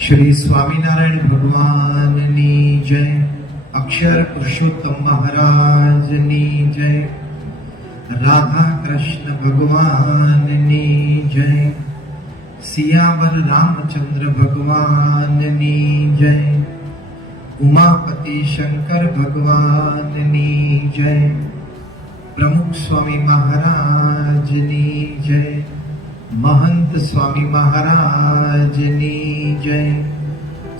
श्री स्वामीनारायण भगवाननी जय, अक्षर पुरुषोत्तम महाराजनी जय, राधा कृष्ण भगवाननी जय, सियावर रामचंद्र भगवाननी जय, उमापति शंकर भगवाननी जय, प्रमुख स्वामी महाराजनी जय, महंत स्वामी महाराजनी जय,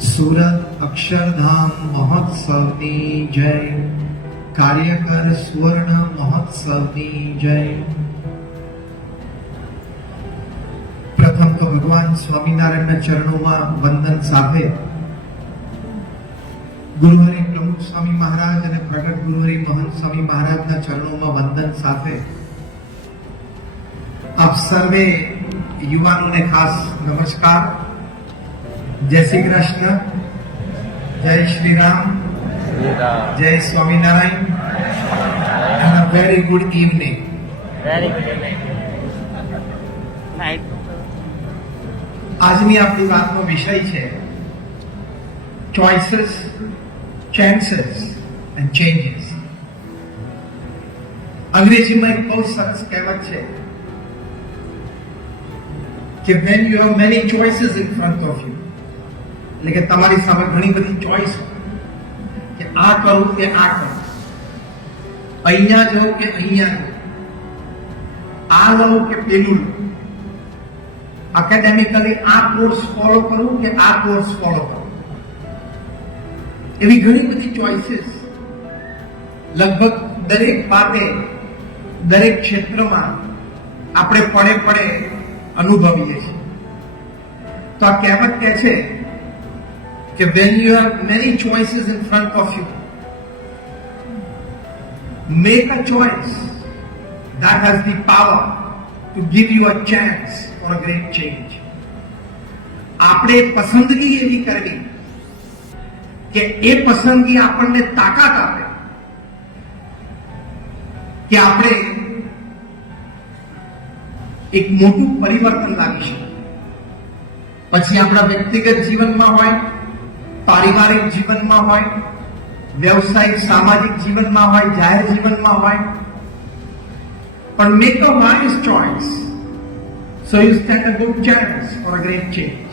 सूरत अक्षरधाम महोत्सवनी जय, कार्यकर सुवर्ण महोत्सवनी जय। प्रथम तो भगवान स्वामीनारायण चरणों में वंदन साथे गुरुहरि प्रमुख स्वामी महाराज અને પ્રગટ ગુરુહરિ महंत स्वामी महाराज ना चरणों में वंदन साथे आप सर्वे युवाओं ने खास नमस्कार, जय श्री कृष्ण, जय श्री राम, जय Swaminarayan and a very good evening. આજની આપણી વાતનો વિષય છે ચોઇસીસ, ચાન્સીસ એન્ડ ચેન્જીસ। અંગ્રેજીમાં એક બહુ સરસ કહેવત છે કે when you have many choices in front of you, એટલે કે તમારી સામે ઘણી બધી ચોઇસ કે આ કરું કે આ કરું, અહીંયા જાઉં કે અહીંયા જાઉં, આ લઉં કે પેલું લઉં, એકેડેમિકલી આ કોર્સ ફોલો કરું કે આ કોર્સ ફોલો કરું, એવી ઘણી બધી ચોઇસીસ લગભગ દરેક બાબતે દરેક ક્ષેત્રમાં આપણે પડે પડે અનુભવીએ છીએ। તો આ કહેવત કહે છે કે when you have many choices in front of you, make a choice that has the power to give you a chance for a great change। આપણે પસંદગી એવી કરવી કે એ પસંદગી આપણને તાકાત આપે કે આપણે એક મોટું પરિવર્તન લાવી શકે। પછી આપણા વ્યક્તિગત જીવનમાં હોય, પારિવારિક જીવનમાં હોય, વ્યવસાયિક સામાજિક જીવનમાં હોય, જાહેર જીવનમાં હોય, પણ make a wise choice so you stand a good chance for a great change।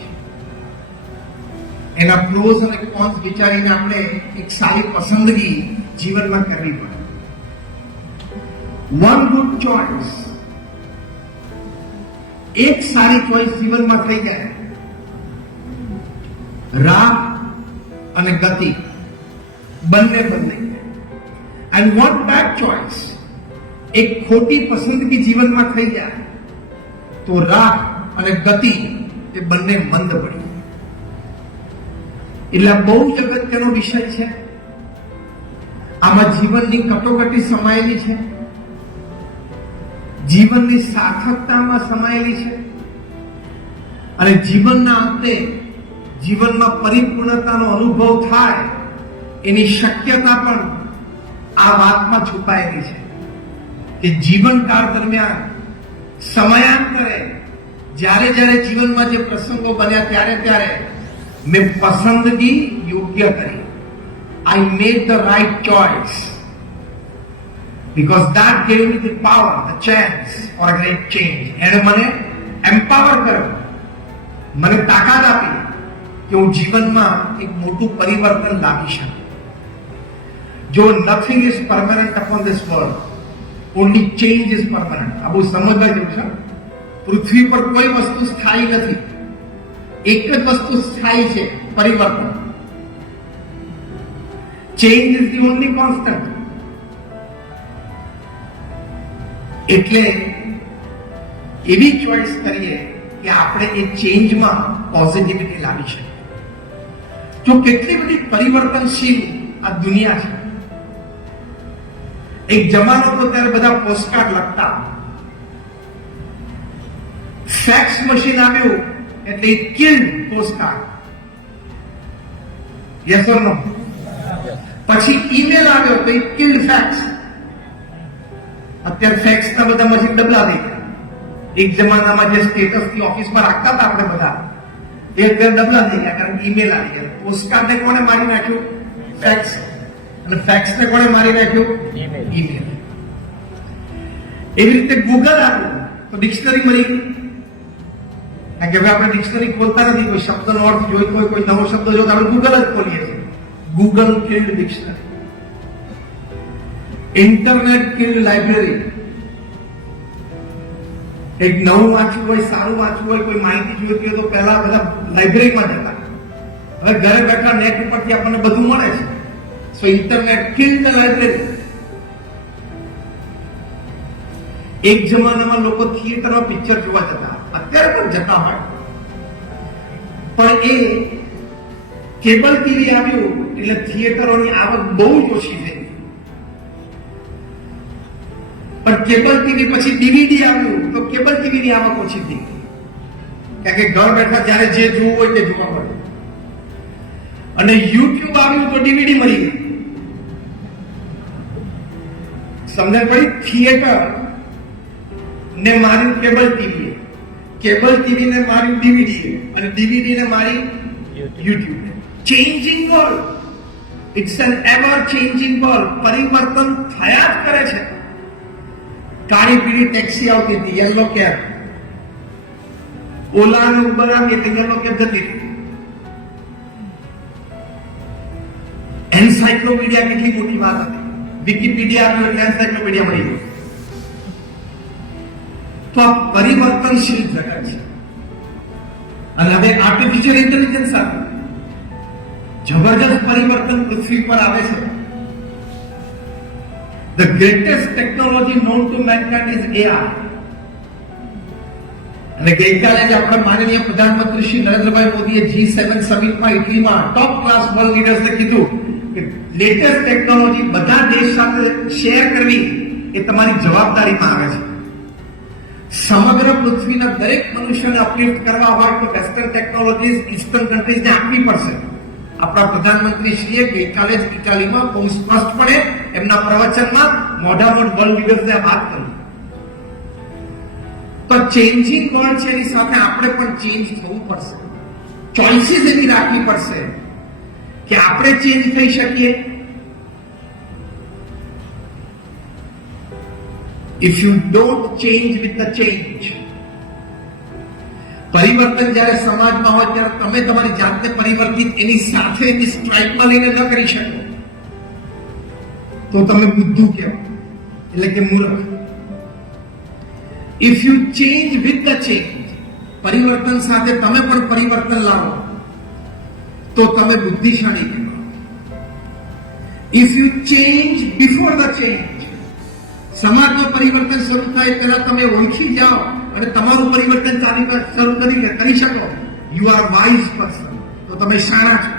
એના પ્રોઝ અને કોન્સ વિચારીને આપણે એક સારી પસંદગી જીવનમાં કરવી પડે। વન ગુડ ચોઇસ, એક સારી ચોઇસ જીવનમાં થઈ જાય, રાહ અને ગતિ બંને બદલાઈ જાય। એન્ડ વન બેડ ચોઇસ, એક ખોટી પસંદગી જીવનમાં થઈ જાય તો રાહ અને ગતિ એ બંને મંદ પડી જાય। એટલે બહુ જ અગત્યનો વિષય છે। આમાં જીવનની કટોકટી સમાયેલી છે, જીવનની સાર્થકતામાં સમાયેલી છે, અને જીવનના અંતે જીવનમાં પરિપૂર્ણતાનો અનુભવ થાય એની શક્યતા પણ આ વાતમાં છુપાયેલી છે કે જીવનકાળ દરમિયાન સમયાંતરે જ્યારે જ્યારે જીવનમાં જે પ્રસંગો બન્યા ત્યારે ત્યારે મેં પસંદગી યોગ્ય કરી। I made the right choice because that gave me the power, the chance for a great change। એણે મને એમ્પાવર કર્યો, મને તાકાત આપી કે હું જીવનમાં એક મોટું પરિવર્તન લાવી શકું। જો nothing is permanent upon this world, only change is permanent। આ બહુ સમજવા જેવું છે। પૃથ્વી પર કોઈ વસ્તુ સ્થાયી નથી, એક જ વસ્તુ સ્થાયી છે, પરિવર્તન। Change is the only constant. એટલે એવી ચોઇસ કરીએ કે આપણે એ ચેન્જમાં પોઝિટિવિટી લાવી શકીએ। જો કેટલી બધી પરિવર્તનશીલ આ દુનિયા છે। એક જમાનો તો ત્યારે બધા પોસ્ટકાર્ડ લખતા, ફેક્સ મશીન આવ્યું એટલે it killed postcard, yes or no? પછી ઈમેલ આવ્યો તો ઇટ કિલ્ડ ફેક્સ। અત્યારે ફેક્સના બધા મશીન ડબલા થઈ ગયા। એક જમાનામાં જે સ્ટેટસથી ઓફિસમાં રાખતા હતા આપણે બધા, એક ડબલા થઈ ગયા, કારણ કે ઈમેલ આવી ગયા. પોસ્ટકાર્ડ ને કોને મારી નાખ્યું? ફેક્સ. અને ફેક્સ ને કોને મારી નાખ્યું? ઈમેલ. એવી રીતે ગૂગલ આવ્યું તો ડિક્શનરી મળી ગઈ. કારણ કે હવે આપણે ડિક્શનરી ખોલતા નથી, કોઈ શબ્દનો અર્થ જોઈતો હોય, કોઈ નવો શબ્દ જોઈતો આપણે ગૂગલ જ ખોલીએ છીએ. Google killed dictionary. Internet killed library. એક નવું વાંચવું હોય, સારું વાંચવું હોય, કોઈ માહિતી જોઈતી હોય તો પહેલા બધા લાઇબ્રેરીમાં જતા. હવે ઘરે બેઠા નેટ ઉપરથી આપણને બધું મળે છે. સો ઇન્ટરનેટ કિલ્ડ લાઇબ્રેરી. એક જમાનામાં લોકો થિયેટરમાં પિક્ચર જોવા જતા, અત્યારે પણ જતા હોય, પણ એ કેબલ ટીવી આવ્યું એટલે થિયેટરોની આવક બહુ જ ઓછી થઈ. પણ કેબલ ટીવી પછી ડીવીડી આવ્યું તો કેબલ ટીવીની આવક ઓછી થઈ. કારણ કે ઘર બેઠા જ્યારે જે જોવું હોય તે જોવા મળે. અને યુટ્યુબ આવ્યું તો ડીવીડી મળી ગઈ. સમજણ પડી? થિયેટર ને માર્યું કેબલ ટીવી, કેબલ ટીવી ને માર્યું ડીવીડી, અને ડીવીડી ને મારી YouTube. Changing world. It's an ever changing world. પરિવર્તન થયા જ કરે છે. કાળી પીળી ટેક્સી આવતી હતી, યલો કેબ. ઓલા અને ઉબર આવી એટલે યલો કેબ જતી હતી. એન્સાઇક્લોપીડિયા કેટલી મોટી વાત હતી. વિકીપીડિયા આવ્યું એટલે એન્સાઇક્લોપીડિયા મળી ગયું. તો આ પરિવર્તનશીલ જગત છે. અને હવે આર્ટિફિશિયલ ઇન્ટેલિજન્સ આવે, જબરજસ્ત પરિવર્તન પૃથ્વી પર આવે છે. The greatest technology known to mankind is AI. અને ગઈકાલે જ આપણે માનનીય પ્રધાનમંત્રી શ્રી નરેન્દ્રભાઈ મોદીએ G7 સમિટમાં ઇટલીમાં ટોપ ક્લાસ વર્લ્ડ લીડર્સને કીધું કે લેટેસ્ટ ટેકનોલોજી બધા દેશ સાથે શેર કરવી એ તમારી જવાબદારીમાં આવે છે. સમગ્ર પૃથ્વીના દરેક મનુષ્યને અપલિફ્ટ કરવા હોય તો વેસ્ટર્ન ટેકનોલોજીસ ઈસ્ટર્ન કન્ટ્રીઝને આપવી પડશે. આપણા પ્રધાનમંત્રી શ્રીએ ગઈકાલે જ ઇટાલીમાં બહુ સ્પષ્ટપણે એમના પ્રવચનમાં મોઢામોઢ વર્લ્ડ લીડર્સને વાત કરી. તો ચેન્જિંગ વર્લ્ડ છે, એની સાથે આપણે પણ ચેન્જ થવું પડશે. ચોઇસીસ એવી રાખવી પડશે કે આપણે ચેન્જ થઈ શકીએ. If you don't change with the change, પરિવર્તન જ્યારે સમાજમાં હોય ત્યારે તમે તમારી જાતને પરિવર્તિત એની સાથે એની સ્ટ્રાઇકમાં લઈને ન કરી શકો તો તમે બુદ્ધુ કહેવાય, એટલે કે મૂર્ખ. If you change with the change, પરિવર્તન સાથે તમે પણ પરિવર્તન લાવો તો તમે બુદ્ધિશાળી કહેવાય. If you change before the change, સમાજનું પરિવર્તન શરૂ થાય પહેલા તમે ઓળખી જાઓ અને તમારું પરિવર્તન શરૂ કરી શકો. યુ આર વાઇઝ પર્સન, તો તમે શાણા છો.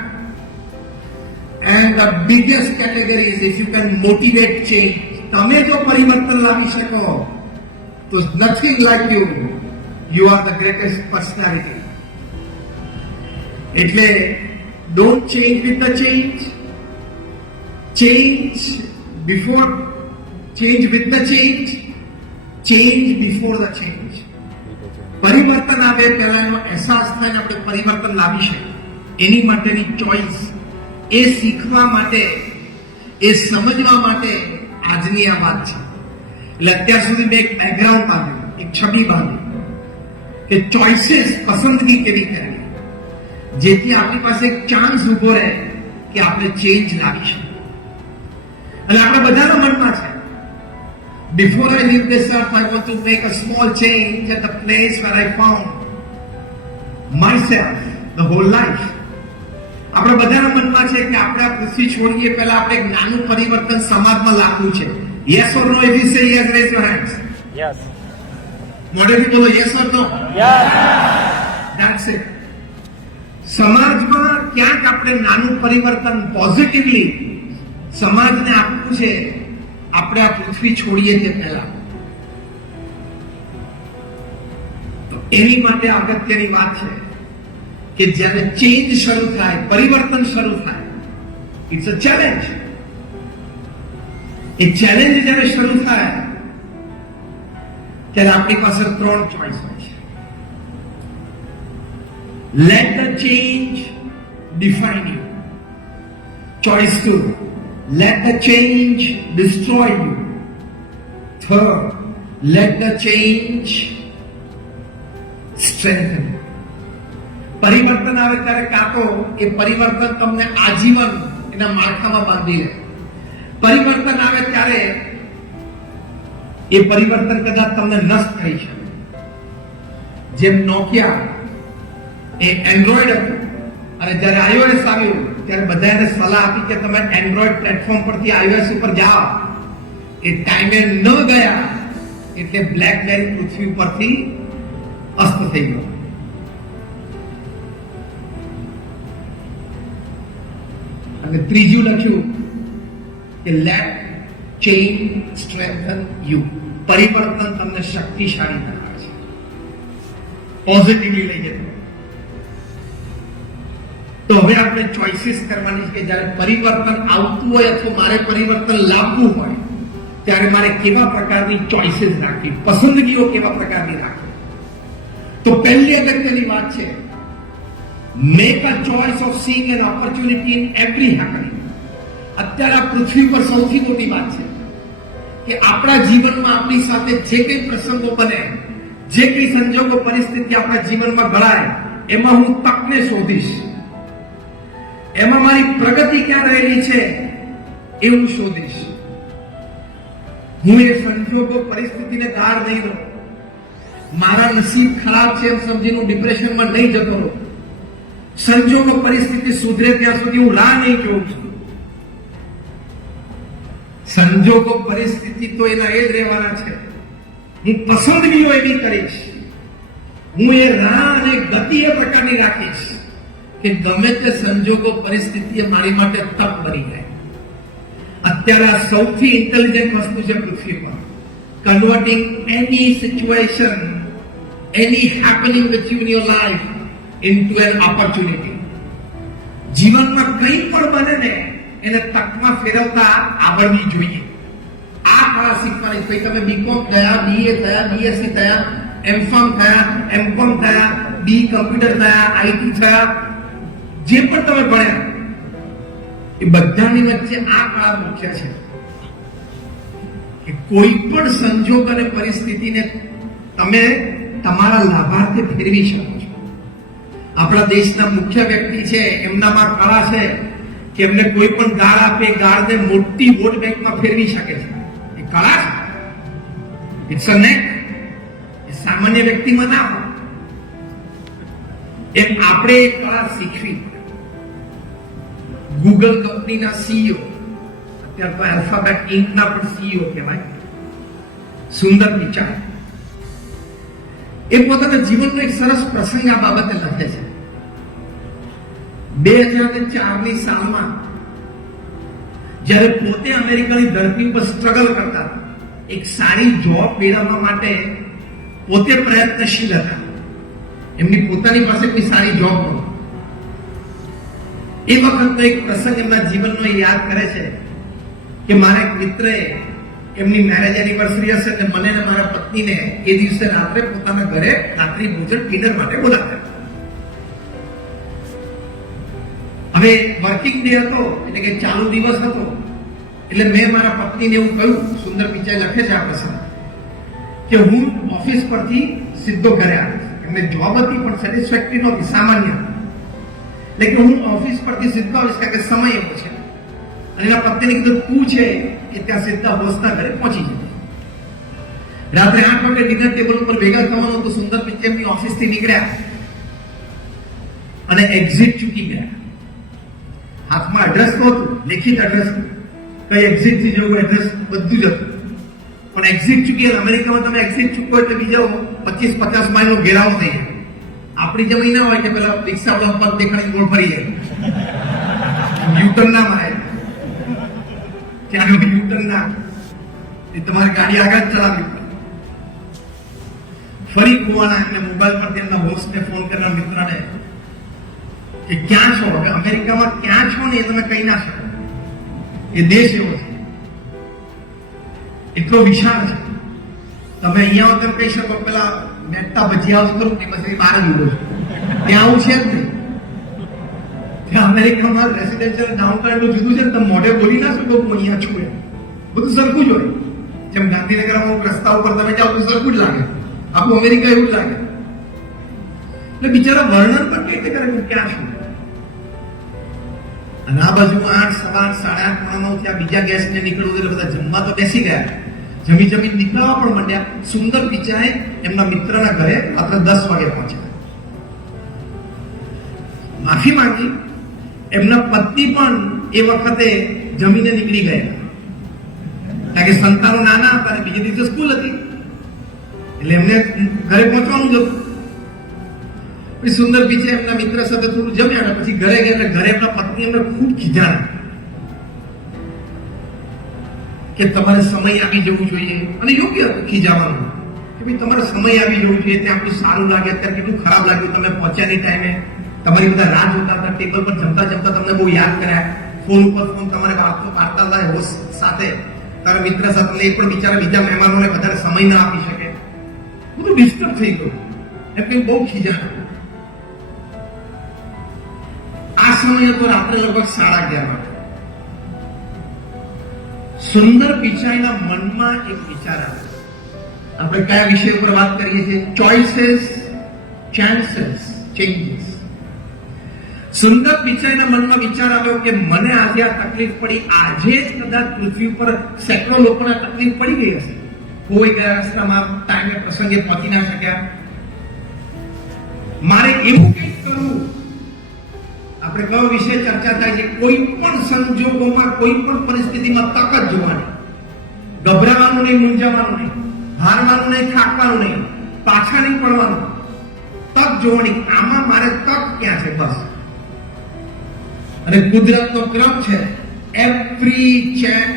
And the biggest category is if you can motivate change. તમે જો પરિવર્તન લાવી શકો તો nothing like you, you are the greatest personality. એટલે don't change with the change, change before, change with the change, change before the change. પરિવર્તન આવે પહેલા એનો અહેસાસ થાય ને આપણે પરિવર્તન લાવી શકીએ એની માટેની ચોઈસ, એ શીખવા માટે, એ સમજવા માટે આજની આ વાત છે. એટલે અત્યાર સુધી મેં એક બેકગ્રાઉન્ડ બાંધ્યું, એક છબી બાંધી કે ચોઇસીસ, પસંદગી કેવી કરવી જેથી આપણી પાસે એક ચાન્સ ઉભો રહે કે આપણે ચેન્જ લાવી શકીએ. અને આપણે બધાના મનમાં છે, before I leave this earth, I want to make a small change at the place where I found myself the whole life. આપણે બધાના મનમાં છે કે આપણે આ પૃથ્વી છોડીએ પહેલા આપણે એક નાનું પરિવર્તન સમાજમાં લાવવું છે. Yes or no? If you say yes, raise your hands. Yes. મોઢેથી બોલો yes or no? Yes. That's it. સમાજમાં ક્યાંક આપણે નાનું પરિવર્તન પોઝિટિવલી સમાજને આપવું છે. આપણે આ પૃથ્વી છોડીએ તે પહેલા તો એની માટે અગત્યની વાત છે કે જ્યારે ચેન્જ શરૂ થાય, પરિવર્તન શરૂ થાય, ઇટ્સ અ ચેલેન્જ. એ ચેલેન્જ જ્યારે શરૂ થાય ત્યારે આપણી પાસે 3 ચોઇસ હોય છે. Let the change define you. Choice 2. Let the change destroy you. Third, let the change strengthen you. પરિવર્તન આવે ત્યારે કાં તો એ પરિવર્તન તમને આજીવન એના માળખામાં બાંધી લે. પરિવર્તન આવે ત્યારે એ પરિવર્તન કદાચ તમને નષ્ટ થઈ શકે. જેમ નોકિયા એ એન્ડ્રોઈડ હતું અને જ્યારે આઈઓએસ આવ્યું ત્યારે બધાને સલાહ આપી કે તમે એન્ડ્રોઈડ પ્લેટફોર્મ પરથી આઈઓએસ ઉપર જાઓ. એ ટાઈમે ન ગયા એટલે બ્લેકબેરી પૃથ્વી પરથી અસ્ત થઈ ગયો. અને ત્રીજું લખ્યું કે લેટ ચેન્જ સ્ટ્રેન્થન યુ. પરિવર્તન તમને શક્તિશાળી બનાવે છે. પોઝિટિવલી લઈ જતો. તો હવે આપણે ચોઇસીસ કરવાની છે કે જ્યારે પરિવર્તન આવતું હોય અથવા મારે પરિવર્તન લાવવું હોય ત્યારે મારે કેવા પ્રકારની ચોઇસીસ રાખવી, પસંદગીઓ કેવા પ્રકારની રાખવી. તો પહેલી અગત્યની વાત છે, make a choice of seeing N opportunity in every happening. અત્યારે આ પૃથ્વી પર સૌથી મોટી વાત છે કે આપણા જીવનમાં આપણી સાથે જે કંઈ પ્રસંગો બને, જે કંઈ સંજોગો પરિસ્થિતિ આપણા જીવનમાં ઘડાય, એમાં હું તકને શોધીશ. એમાં મારી પ્રગતિ ક્યાં રહેલી છે એ હું શોધીશ. હું એ સંજોગો પરિસ્થિતિને દાર નહીં રહું. મારા નસીબ ખરાબ છે એમ સમજીને હું ડિપ્રેશનમાં નહીં જતો રહું. સંજોગો પરિસ્થિતિ સુધરે ત્યાં સુધી હું રાહ નહીં જોઉં છું. સંજોગો પરિસ્થિતિ તો એના એ જ રહેવાના છે. હું પસંદગીઓ એવી કરીશ, હું એ રાહ અને ગતિ એ પ્રકારની રાખીશ કે ગમે તે સંજોગો પરિસ્થિતિ મારી માટે તક બની જાય. અત્યારે આ સૌથી ઇન્ટેલિજન્ટ વસ્તુ છે પૃથ્વી પર. Converting any situation, any happening with you in your life into N opportunity. જીવનમાં કંઈ પણ બને ને એને તકમાં ફેરવતા આવડવી જોઈએ. આ કળા શીખવાની. પછી તમે બીકોમ થયા, બીએ થયા, બીએસસી થયા, એમફાર્મ થયા, એમકોમ થયા, બી કમ્પ્યુટર થયા, આઈટી થયા, જે પણ તમે ભણ્યા એ બધાની વચ્ચે આ કળા મુખ્ય છે કે કોઈ પણ સંજોગ અને પરિસ્થિતિને તમે તમારા લાભાર્થે ફેરવી શકો છો. આપણા દેશના મુખ્ય વ્યક્તિ છે, એમનામાં કળા છે કે એમને કોઈ પણ ગાળ આપે, ગાળને મોટી વોટ બેંકમાં ફેરવી શકે છે. એ કળા છે. ઇટ્સ અ નેક. એ સામાન્ય વ્યક્તિમાં ના હોય. એમ આપણે એ કળા શીખવી. ગૂગલ કંપનીના સીઈઓ, અત્યારે તો આલ્ફાબેટ ઇન્કના પણ સીઈઓ કહેવાય, સુંદર પિચાઈ, એ પોતાના જીવનનો એક સરસ પ્રસંગ આ બાબતે લખે છે. 2004ની સાલમાં જ્યારે પોતે અમેરિકાની ધરતી ઉપર સ્ટ્રગલ કરતા હતા, એક સારી જોબ મેળવવા માટે પોતે પ્રયત્નશીલ હતા. એમની પોતાની પાસે કોઈ સારી જોબ નહોતી. એ વખતનો એક પ્રસંગ એમના જીવનનો યાદ કરે છે કે મારા એક મિત્રએ એમની મેરેજ એનિવર્સરી હશે અને મને અને મારા પત્નીને એ દિવસે રાત્રે પોતાના ઘરે રાત્રિ ભોજન ડિનર માટે બોલાવ્યા. હવે વર્કિંગ ડે હતો, એટલે કે ચાલુ દિવસ હતો. એટલે મેં મારા પત્નીને એવું કહ્યું, સુંદર પિચાઈ લખે છે આ પ્રસંગ, કે હું ઓફિસ પરથી સીધો ઘરે આવીશ. એમને જોબ હતી પણ સેટિસ્ફેક્ટરી નહોતી, સામાન્ય. એટલે કે હું ઓફિસ પરથી સીધો આવીશ કારણ કે સમય એવો છે. અને એના પત્નીને કીધું તું છે કે ત્યાં સીધા બોસના ઘરે પહોંચી જશે. રાત્રે 8 વાગે ડિનર ટેબલ ઉપર ભેગા થવાનું તો સુંદર પિચાઈ એમની ઓફિસથી નીકળ્યા અને એક્ઝિટ ચૂકી ગયા. હાથમાં એડ્રેસ નહોતું, લેખિત એડ્રેસ, કઈ એક્ઝિટ થી જેવું એડ્રેસ બધું જ હતું. પણ એક્ઝિટ ચૂકી, અમેરિકામાં તમે એક્ઝિટ ચૂકો એટલે બીજો 25-50 માઇલનો ઘેરાવો થઈ જાય. આપણી જમીન ના હોય કે પેલા રિક્ષા વાળા પગ દેખાડી ગોળ ફરી જાય, યુટર્ન ના મારે, ત્યાં યુટર્ન ના, એ તમારી ગાડી આગળ ચલાવવી પડે. ફરી કુવાના એમને મોબાઈલ પર તેમના હોસ્ટને ફોન કરનાર મિત્રને કે ક્યાં છો? હવે અમેરિકામાં ક્યાં છો ને એ તમે કહી ના શકો. એ દેશ એવો છે, એટલો વિશાળ છે. તમે અહીંયા વગર કહી શકો પેલા મેટા ભજીયા હાઉસ કરું કે પછી બહાર જ ઉભો છું. ત્યાં આવું છે જ નહીં. ત્યાં અમેરિકામાં રેસિડેન્શિયલ ડાઉનટાઉન જુદું છે ને, તમે મોઢે બોલી ના શકો હું અહીંયા છું એમ. બધું સરખું જ હોય. જેમ ગાંધીનગરમાં રસ્તા ઉપર તમે જાઓ તો સરખું જ લાગે. આખું અમેરિકા એવું જ લાગે. એટલે બિચારા વર્ણન પણ કઈ રીતે કરે હું ક્યાં છું. અને આ બાજુ 8, 7, 8:30, 9 ત્યાં બીજા ગેસ્ટને નીકળવું એટલે બધા જમવા તો બેસી ગયા. જમી નીકળવા પણ માંડ્યા. સુંદર પિચાએ એમના મિત્રના ઘરે રાત્રે 10 વાગે પહોંચ્યા. માફી માંગી. એમના પત્ની પણ એ વખતે જમીને નીકળી ગયા, કારણ કે સંતાનો નાના હતા અને બીજે દિવસે સ્કૂલ હતી એટલે એમને ઘરે પહોંચવાનું જ હતું. પછી સુંદર પિચાએ એમના મિત્ર સાથે થોડું જમ્યા, પછી ઘરે ગયા. એટલે ઘરે એમના પત્ની એમને ખૂબ ખીજાણા કે તમારે સમય આવી જવું જોઈએ. અને યોગ્ય હતું ખીજાવાનું કે ભાઈ તમારે સમય આવી જવું જોઈએ. ત્યાં આપણું સારું લાગે, અત્યારે કેટલું ખરાબ લાગ્યું તમે પહોંચ્યા નહીં ટાઈમે. તમારી બધા રાહ જોતા હતા, ટેબલ પર જમતા તમને બહુ યાદ કર્યા. ફોન ઉપર ફોન તમારે વાર્તા થાય હોસ્ટ સાથે, તારા મિત્ર સાથે. એ પણ બિચારા બીજા મહેમાનોને વધારે સમય ના આપી શકે. બધું ડિસ્ટર્બ થઈ ગયું. એમ કઈ બહુ ખીજાણ. આ સમય હતો રાત્રે લગભગ 11:30 વાગે. સુંદર પિચાઈના મનમાં એક વિચાર આવ્યો. આપણે કયા વિષય ઉપર વાત કરીએ છીએ? Choices, chances, changes. સુંદર પિચાઈના મનમાં વિચાર આવ્યો કે મને આજે આ તકલીફ પડી, આજે જ કદાચ પૃથ્વી ઉપર સેંકડો લોકોને તકલીફ પડી ગઈ હશે. કોઈ ગયા રસ્તામાં ટાઈમે પ્રસંગે પહોંચી ના શક્યા. મારે એવું કંઈક કરવું. આપણે કયો વિષય ચર્ચા થાય છે? કોઈ પણ સંજોગોમાં, કોઈ પણ પરિસ્થિતિમાં તક જ જોવાની. ગભરાવાનું નહીં, મૂંઝાવાનું નહીં, હારવાનું નહીં, થાકવાનું નહીં, પાછા નહીં પડવાનું. તક જોવાની. આમાં મારે તક ક્યાં છે? બસ. અને કુદરતનો ક્રમ છે,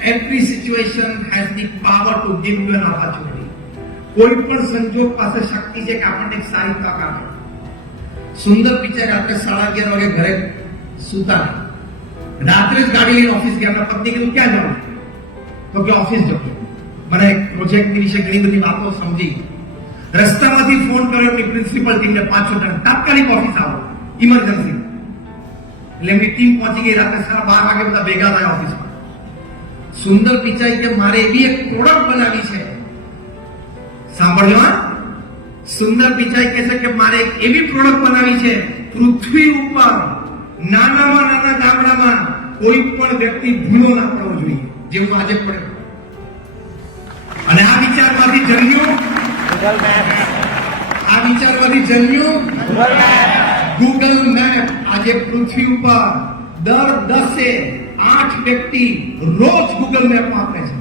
every situation has the power to give you an opportunity. કોઈ પણ સંજોગ પાસે શક્તિ છે કે આપણને એક સારી તક આપે. સુંદર પિચાઈ રાત્રે 11:30 વાગે ઘરે સુતા. રાત્રે જ ગાડી લઈને ઓફિસ ગયા. એમના પત્ની કીધું ક્યાં જવાનું? તો કે ઓફિસ જવું. મને પ્રોજેક્ટ વિશે ઘણી બધી વાતો સમજી. રસ્તામાંથી ફોન કર્યો એમની પ્રિન્સિપલ ટીમને 5 જણ, તાત્કાલિક ઓફિસ આવો, ઇમરજન્સી. એટલે એમની ટીમ પહોંચી ગઈ. રાત્રે 12 વાગે બધા ભેગા થયા ઓફિસમાં. સુંદર પિચાઈ કે મારે એવી એક પ્રોડક્ટ બનાવી છે. સાંભળજો હા. સુંદર પિચાઈ કહે છે કે મારે એક એવી પ્રોડક્ટ બનાવી છે, પૃથ્વી ઉપર નાનામાં નાના ગામડામાં કોઈ પણ વ્યક્તિ ભૂલો ના પડવો જોઈએ જેવું આજે પડે. અને આ વિચારમાંથી જન્મ્યું ગૂગલ મેપ. આજે પૃથ્વી ઉપર દર 10-8 વ્યક્તિ રોજ ગૂગલ મેપ વાપરે છે.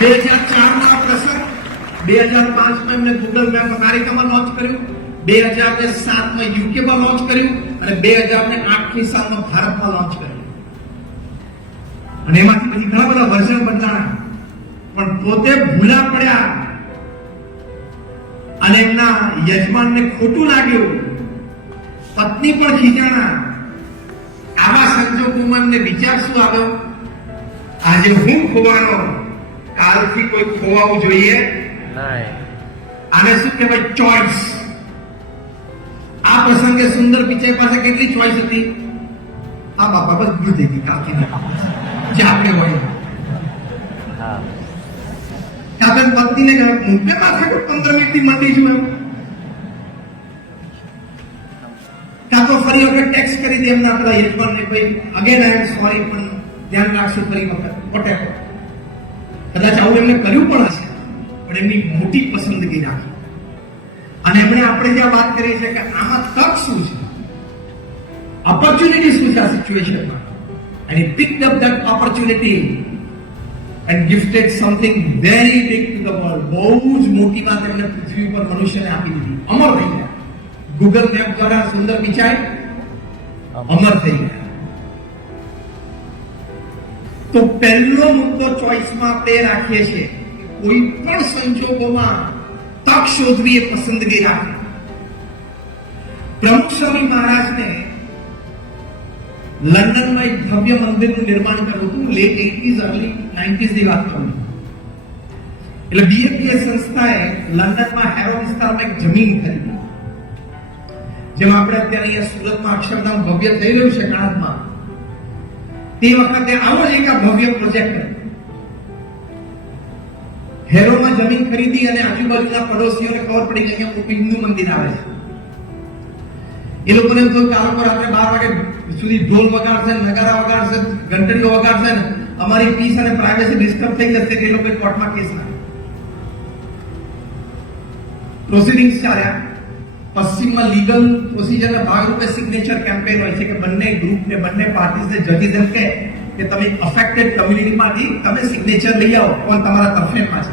2004 પ્રસંગ, 2005 એમને ગૂગલ મેપ અમેરિકામાં લોન્ચ કર્યું, 2007 યુકેમાં લોન્ચ કર્યું અને 2008 સાલમાં ભારતમાં લોન્ચ કર્યું. અને એમાંથી પછી ઘણા બધા વર્ઝન બદલાણા, પણ પોતે ભૂલા પડ્યા અને એમના યજમાનને ખોટું લાગ્યું, પત્ની પણ ખીજાણા. આવા સંજોગોમાં એમને વિચાર શું આવ્યો? આજે હું ખોવાનો, કાલથી કોઈ ખોવાવું જોઈએ નહીં. આને શું કહેવાય? ચોઇસ. આ પ્રસંગે સુંદર પિચાઈ પાસે કેટલી ચોઇસ હતી? આ બાપા બસ ભૂલ થઈ ગઈ, કાકી જે આપણે હોય. કાકા પત્નીને કહે મૂકે માથે 15 મિનિટથી મંડી છું એમ. કાં તો ફરી વખત ટેક્સ કરી દે એમના પેલા યજમાનને, ભાઈ અગેન આઈ એમ સોરી, પણ ધ્યાન રાખશું ફરી વખત. વોટેવર. કદાચ આવું એમને કર્યું પણ હશે, પણ એમની મોટી પસંદગી રાખી. અને એમણે આપણે જ્યાં વાત કરી છે કે આમાં તક શું છે, ઓપોર્ચ્યુનિટી શું છે આ સિચ્યુએશનમાં, and he picked up that opportunity and gifted something very big to the world. બહુ જ મોટી વાત એમને પૃથ્વી ઉપર મનુષ્યને આપી દીધી. અમર થઈ ગયા. ગૂગલ મેપ દ્વારા સુંદર પિચાઈ અમર થઈ ગયા. તો પહેલો મુદ્દો ચોઇસમાં આપણે રાખીએ છીએ, કોઈ પણ સંજોગોમાં તક શોધવી એ પસંદગી રાખવી. પ્રમુખ સ્વામી મહારાજને લંડનમાં એક ભવ્ય મંદિરનું નિર્માણ કર્યું હતું. લેટ 80s, early 90s ની વાત કરું. એટલે બીએપીએસ સંસ્થાએ લંડનમાં હેરો વિસ્તારમાં એક જમીન ખરીદી. જેમાં આપણે અત્યારે અહીંયા સુરતમાં અક્ષરધામ ભવ્ય થઈ રહ્યું છે કાળમાં, તે વખતે આવો જ એક ભવ્ય પ્રોજેક્ટ હેરોમાં જમીન ખરીદી અને આજુબાજુના પડોશીઓને ખબર પડી કે અહીંયા હિન્દુ મંદિર આવે છે. એ લોકોને એમ થયું કે આ લોકો રાત્રે 12 વાગે સુધી ઢોલ વગાડશે, નગારા વગાડશે, ઘંટડીઓ વગાડશે ને અમારી પીસ અને પ્રાઇવેસી ડિસ્ટર્બ થઈ જશે કે એ લોકો કોર્ટમાં કેસ નાખે. પ્રોસિડિંગ્સ ચાલ્યા. પશ્ચિમમાં લીગલ પ્રોસિજરના ભાગરૂપે સિગ્નેચર કેમ્પેન હોય છે કે બંને ગ્રુપને, બંને પાર્ટીઝને જજીસ એમ કહે કે તમે અફેક્ટેડ કમ્યુનિટીમાંથી તમે સિગ્નેચર લઈ આવો, કોણ તમારા તરફેણમાં છે.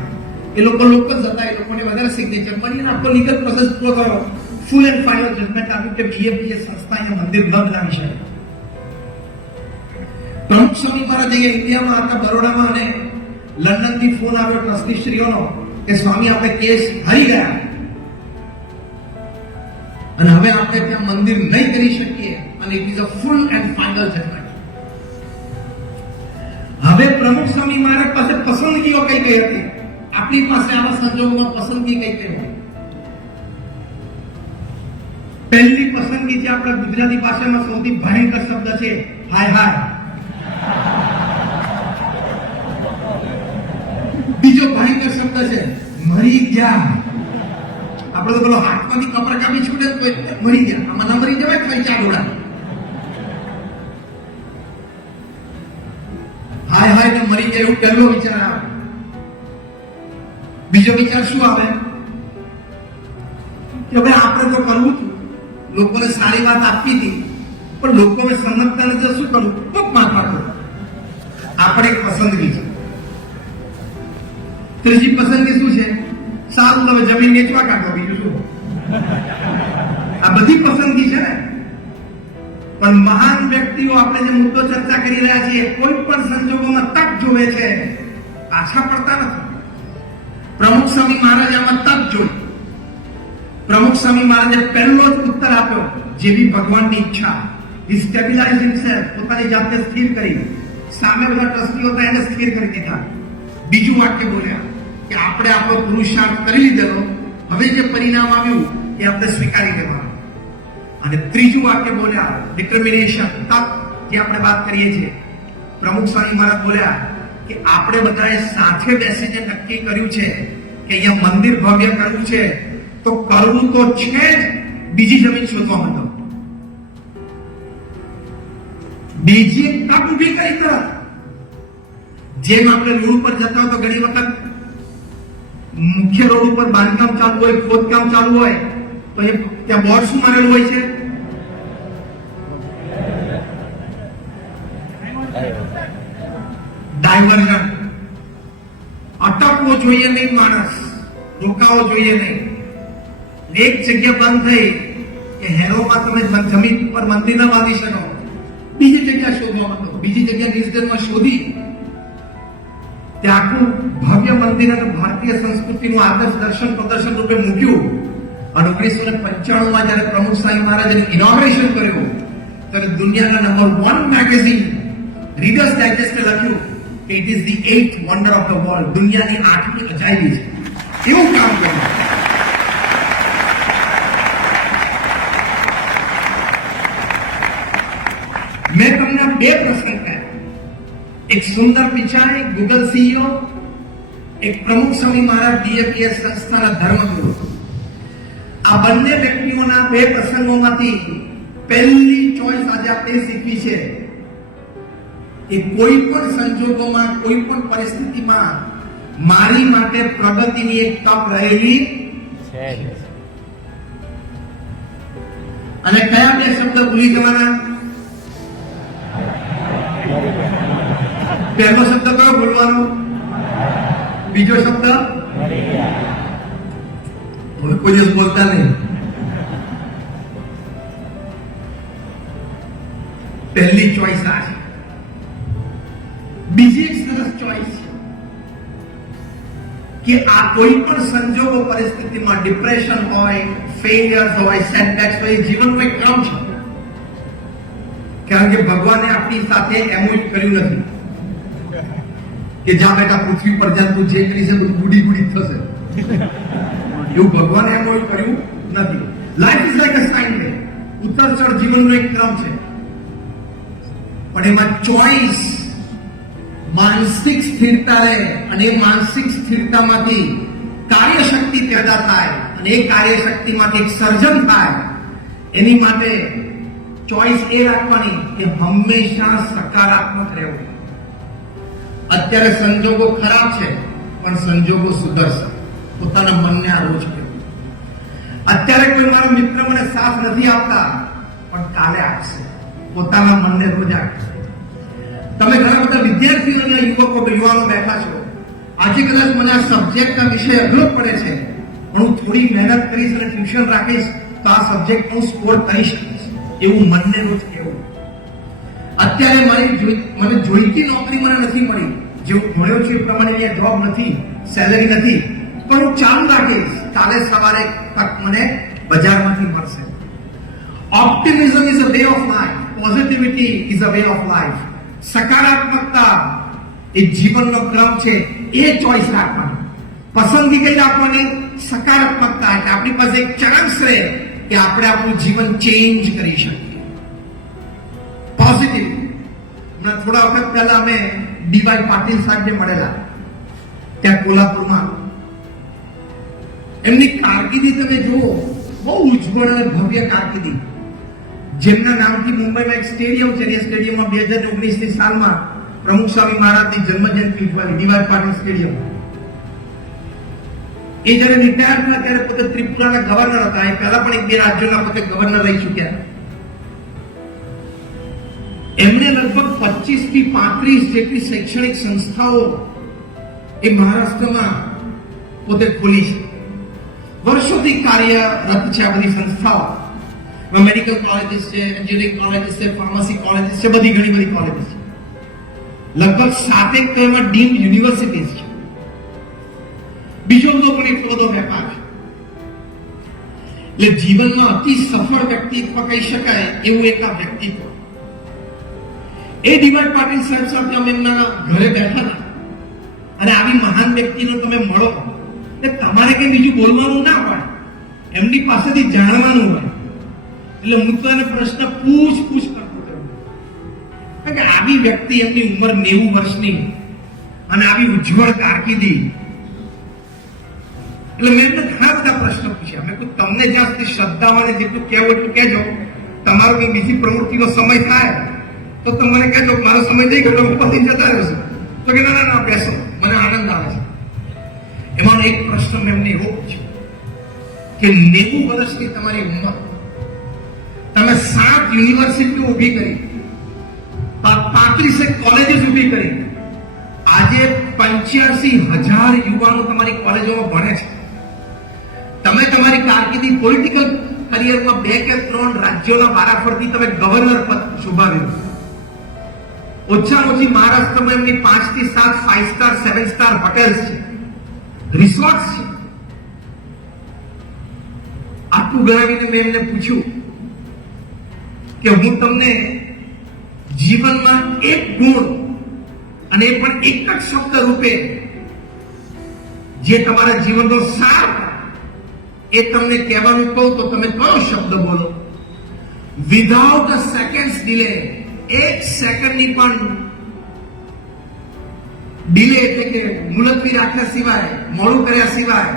એ લોકો જ હતા, એ લોકોને વધારે સિગ્નેચર મળી અને આખો લીગલ પ્રોસેસ પૂરો થયો. ફૂલ એન્ડ ફાઇનલ જજમેન્ટ આવ્યું કે બીએપીએસ સંસ્થા અહીંયા મંદિર ન બનાવી શકે. પ્રમુખ સ્વામી મહારાજ ઇન્ડિયામાં હતા, બરોડામાં, અને લંડનથી ફોન આવ્યો ટ્રસ્ટીશ્રીઓનો કે સ્વામી આપણે કેસ હારી ગયા અને હવે આપણે ત્યાં મંદિર નહીં કરી શકીએ અને it is a full and final judgement. હવે પ્રમુખ સ્વામી મહારાજ પાસે પસંદગીઓ કઈ કઈ હતી? આપણી પાસે આવા સંજોગોમાં પસંદગી કઈ કઈ હોય? પહેલી પસંદગી જે આપણા ગુજરાતી ભાષામાં સૌથી ભયંકર શબ્દ છે, હાય હાય. બીજો ભયંકર શબ્દ છે મરી ગયા. આપણે તો પેલો હાથમાંથી કપડ કાપી છૂટે તો મરી ગયા, આમાં ન મરી જવાય તો ચાર ઉડા. હાય હાય ને મરી ગયા એવું પહેલો વિચાર આવે. બીજો વિચાર શું આવે કે ભાઈ આપણે તો કરવું હતું, લોકોને સારી વાત આપી હતી, પણ લોકોને સમજતા નથી, શું કરવું? ટૂંકમાં પાડવું. આપણે એક પસંદગી છે. ત્રીજી પસંદગી શું છે? સારું, હવે જમીન વેચવા કાઢો, બીજું શું? આ બધી પસંદગી છે ને. પણ મહાન વ્યક્તિઓ, આપણે જે મુદ્દો ચર્ચા કરી રહ્યા છીએ, કોઈ પણ સંજોગોમાં તક જોવે છે, પાછા પડતા નથી. પ્રમુખ સ્વામી મહારાજે આમાં તક જોઈ. પ્રમુખ સ્વામી મહારાજે પહેલો જ ઉત્તર આપ્યો, જેવી ભગવાનની ઈચ્છા. હી સ્ટેબિલાઇઝ હિમસેલ્ફ, પોતાની જાતને સ્થિર કરી. સામે બધા ટ્રસ્ટીઓ હતા એને સ્થિર કરી દીધા. બીજું વાક્ય બોલ્યા કે આપણે આપણો પુરુષાર્થ કરી લીધેલો, હવે જે પરિણામ આવ્યું એ આપણે સ્વીકારી લેવાનું. અને ત્રીજું વાક્ય બોલ્યા ડિટર્મિનેશન, તક, જે આપણે વાત કરીએ છીએ. પ્રમુખ સ્વામી મહારાજ બોલ્યા કે આપણે બધાએ સાથે બેસીને નક્કી કર્યું છે કે અહીંયા મંદિર ભવ્ય કરવું છે, તો કરવું તો છે જ, બીજી જમીન શોધવા માંડો. બીજી એક તક ઉભી કરી તરફ. જેમ આપણે રોડ ઉપર જતા હોય તો ઘણી વખત મુખ્ય રોડ ઉપર બાંધકામ ચાલુ હોય, ખોદકામ ચાલુ હોય, તો ત્યાં બોર્ડ શું મારેલું હોય છે? ડાયવર્ઝન. અટકવો જોઈએ નહીં, માણસ રોકાવો જોઈએ નહીં. એક જગ્યા બંધ થઈ કે હેરોમાં તમે જમીન પર મંદિર ન બાંધી શકો, બીજી જગ્યા શોધવા માંડો. બીજી જગ્યા નિર્જનમાં શોધી ત્યાં આખું ભવ્ય મંદિર અને ભારતીય સંસ્કૃતિનું આદર્શ દર્શન પ્રદર્શન રૂપે મૂક્યું. અને 1995 જયારે પ્રમુખ સ્વામી મહારાજે ઇનોગ્રેશન કર્યું, ત્યારે દુનિયાના નંબર 1 મેગેઝિન રીડર્સ ડાયજેસ્ટે લખ્યું કે it is the 8th wonder of the world, દુનિયાની 8મી અજાયબી છે. એવું કામ કર્યું. મેં તમને બે પ્રસંગ કહ્યા, એક સુંદર પિચાઈ ગૂગલ સીઈઓ, એક પ્રમુખ સ્વામી મહારાજ બીએપીએસ સંસ્થાના ધર્મગુરુ. આ બંને વ્યક્તિઓના બે પ્રસંગોમાંથી પહેલી ચોઈસ આજે આપણે શીખવી છે કે કોઈ પણ સંજોગોમાં, કોઈ પણ પરિસ્થિતિમાં મારી માટે પ્રગતિની એક તક રહેલી છે. અને કયા બે શબ્દ ભૂલી જવાના? પહેલો શબ્દ કયો બોલવાનો? બીજો શબ્દ કોઈ દિવસ બોલતા નહીં. પહેલી ચોઈસ આ છે. બીજી એક સરસ ચોઈસ કે આ કોઈ પણ સંજોગો પરિસ્થિતિમાં, ડિપ્રેશન હોય, ફેલિયર્સ હોય, સેટબેક્સ હોય, જીવનનો એક ક્રમ છે. કારણ કે ભગવાને આપણી સાથે એમ જ કર્યું નથી. કે જા બેટા પૃથ્વી પર જ્યાં તું જે કરી છે બધું ગુડી ગુડી થશે. એવું ભગવાને એમ કર્યું નથી. Life is like a sine wave. ઉતર ચઢ જીવનનો એક ક્રમ છે, પણ એમાં ચોઈસ, માનસિક સ્થિરતા રહે અને એ માનસિક સ્થિરતામાંથી કાર્યશક્તિ પેદા થાય અને એ કાર્યશક્તિમાંથી એક સર્જન થાય. એની માટે ચોઈસ એ રાખવાની કે હંમેશા સકારાત્મક રહેવું. અત્યારે સંજોગો ખરાબ છે પણ સંજોગો સુધરશે. પોતાના મનને આ રોજ કહેવું. અત્યારે કોઈ મારો મિત્ર મને સાથ નથી આપતા પણ કાલે આપશે. પોતાના મનને રોજ આપશે. તમે ઘણા બધા વિદ્યાર્થીઓ અને યુવાનો બેઠા છો. આજે કદાચ મને આ સબ્જેક્ટના વિષય અઘરો પડે છે, પણ હું થોડી મહેનત કરીશ અને ટ્યુશન રાખીશ તો આ સબ્જેક્ટ હું સ્કોર કરી શકીશ. એવું મનને રોજ કહેવું. અત્યારે મને જોઈતી નોકરી મને નથી મળી, જેવું ભણ્યો છું એ પ્રમાણે અહીંયા જોબ નથી, સેલરી નથી, પણ હું ચાલુ રાખીશ. કાલે સવારે તક મને બજારમાંથી મળશે. Optimism is a way of life. Positivity is a way of life. સકારાત્મકતા એ જીવનનો ક્રમ છે. એ ચોઈસ રાખવાની, પસંદગી કઈ આપવાની? સકારાત્મકતા. એટલે આપણી પાસે એક ચાન્સ રહે કે આપણે આપણું જીવન ચેન્જ કરી શકીએ. પોઝિટિવ. થોડા વખત પહેલા અમે ડીવાય પાટીલ સાહેબ જે મળેલા ત્યાં કોલ્હાપુરમાં, એમની કારકિર્દી તમે જુઓ, બહુ ઉજ્જવળ અને ભવ્ય કારકિર્દી. જેમના નામથી મુંબઈમાં એક સ્ટેડિયમ છે, એ સ્ટેડિયમમાં 2019ની સાલમાં પ્રમુખ સ્વામી મહારાજની જન્મજયંતિ ઉજવાવી, ડીવાય પાટીલ સ્ટેડિયમ. એ જયારે રિટાયર થયા ત્યારે પોતે ત્રિપુરાના ગવર્નર હતા. એ પહેલા પણ એક બે રાજ્યોના પોતે ગવર્નર રહી ચુક્યા. એમને લગભગ 25 થી 35 જેટલી શૈક્ષણિક સંસ્થાઓ એ મહારાષ્ટ્રમાં પોતે ખોલી છે. વર્ષોથી કાર્યરત છે આ બધી સંસ્થાઓ. મેડિકલ કોલેજીસ છે, એન્જિનિયરિંગ કોલેજીસ છે, ફાર્મસી કોલેજીસ છે, બધી ઘણી બધી કોલેજીસ છે. લગભગ 7 તો એમાં ડીમ્ડ યુનિવર્સિટીઝ છે. બીજો બધો પણ એટલો બધો વેપાર છે. એટલે જીવનમાં અતિ સફળ વ્યક્તિત્વ કહી શકાય એવું એક આ વ્યક્તિત્વ. એ ડીવાય પાટીલ સાહેબ સાથે અમે એમના ઘરે બેઠા હતા અને આવી મહાન વ્યક્તિનો તમે મળો એટલે તમારે કઈ બીજું બોલવાનું ના પડે, એમની પાસેથી જાણવાનું હોય. એટલે હું તો એને પ્રશ્ન પૂછ કરતો હતો કે આવી વ્યક્તિ, એમની ઉંમર 90 વર્ષની અને આવી ઉજ્જવળ કારકિર્દી. એટલે મેં એમને ઘણા બધા પ્રશ્નો પૂછ્યા. મેં કહ્યું તમને જ્યાં સુધી શ્રદ્ધા હોય જેટલું કહેવું એટલું કહેજો. તમારો કઈ બીજી પ્રવૃત્તિનો સમય થાય તો તમને કહેજો, મારો સમય નહીં ગયો હું પતિ જતા રહેશે. તો કે ના બેસો, મને આનંદ આવે છે. એમાં એક પ્રશ્ન મેં એમને એવો પૂછ્યો કે 90 વર્ષની તમારી ઉંમર, તમે 7 યુનિવર્સિટીઓ ઊભી કરી, 35 કોલેજીસ ઊભી કરી, આજે 85,000 યુવાનો તમારી કોલેજોમાં ભણે છે. તમે તમારી કારકિર્દી પોલિટિકલ કરિયરમાં 2 કે 3 રાજ્યોના વારાફરતી તમે ગવર્નર પદ શોભાવ્યું. ઓછામાં ઓછી મહારાષ્ટ્રમાં એમની 5 થી 7 5 સ્ટાર 7 સ્ટાર હોટેલ્સ છે, રિસોર્ટ્સ છે. આટલું ગણાવીને મેં એમને પૂછ્યું કે હું તમને જીવનમાં એક ગુણ અને એ પણ એક જ શબ્દ રૂપે જે તમારા જીવનનો સાર એ તમને કહેવાનું કહું તો તમે કયો શબ્દ બોલો? વિધાઉટ અ સેકન્ડ ડિલે, 1 સેકન્ડની પણ ડિલે એટલે કે મુલતવી રાખ્યા સિવાય, મોડું કર્યા સિવાય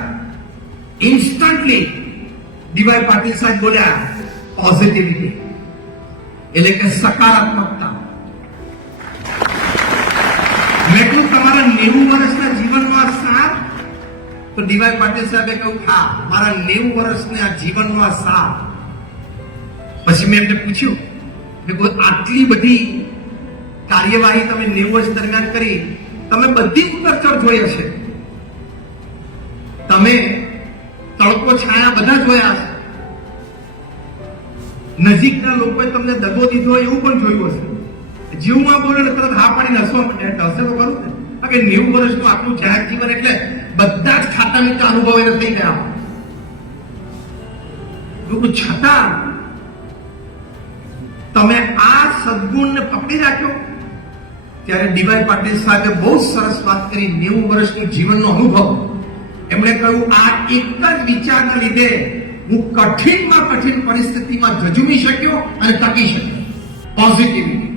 ઇન્સ્ટન્ટલી ડીવાય પાટીલ સાહેબ બોલ્યા પોઝિટિવિટી, એટલે કે સકારાત્મકતા. મેં કહ્યું તમારા 90 વર્ષના જીવનનો આ સાર? તો ડીવાય પાટીલ સાહેબે કહ્યું હા, મારા 90 વર્ષના જીવનનો આ સાર. પછી મેં એમને પૂછ્યું કે આટલી બધી કાર્યવાહી તમે 90 વર્ષ દરમિયાન કરી, તમે બધી ઉતરચઢ જોઈ હશે, તમે તડકો છાયા બધા જોયા હશે, નજીકના લોકોએ તમને દગો દીધો એવું પણ જોયું હશે. જીવમાં બોલે તરત હા પાડીને હસવા માંડ્યા, હશે તો ખરું ને. કે 90 વર્ષનું આટલું જાહેર જીવન એટલે બધા જ ખાતા મીઠા અનુભવ એને થઈ ગયા. છતાં તમે આ સદગુણને પકડી રાખ્યો ત્યારે ડીવાય પાટીલ સાહેબે બહુ સરસ વાત કરી, 90 વર્ષનું જીવનનો અનુભવ. એમણે કહ્યું, આ એક જ વિચારના લીધે હું કઠિનમાં કઠિન પરિસ્થિતિમાં ઝઝૂમી શક્યો અને ટકી શક્યો. પોઝિટિવિટી,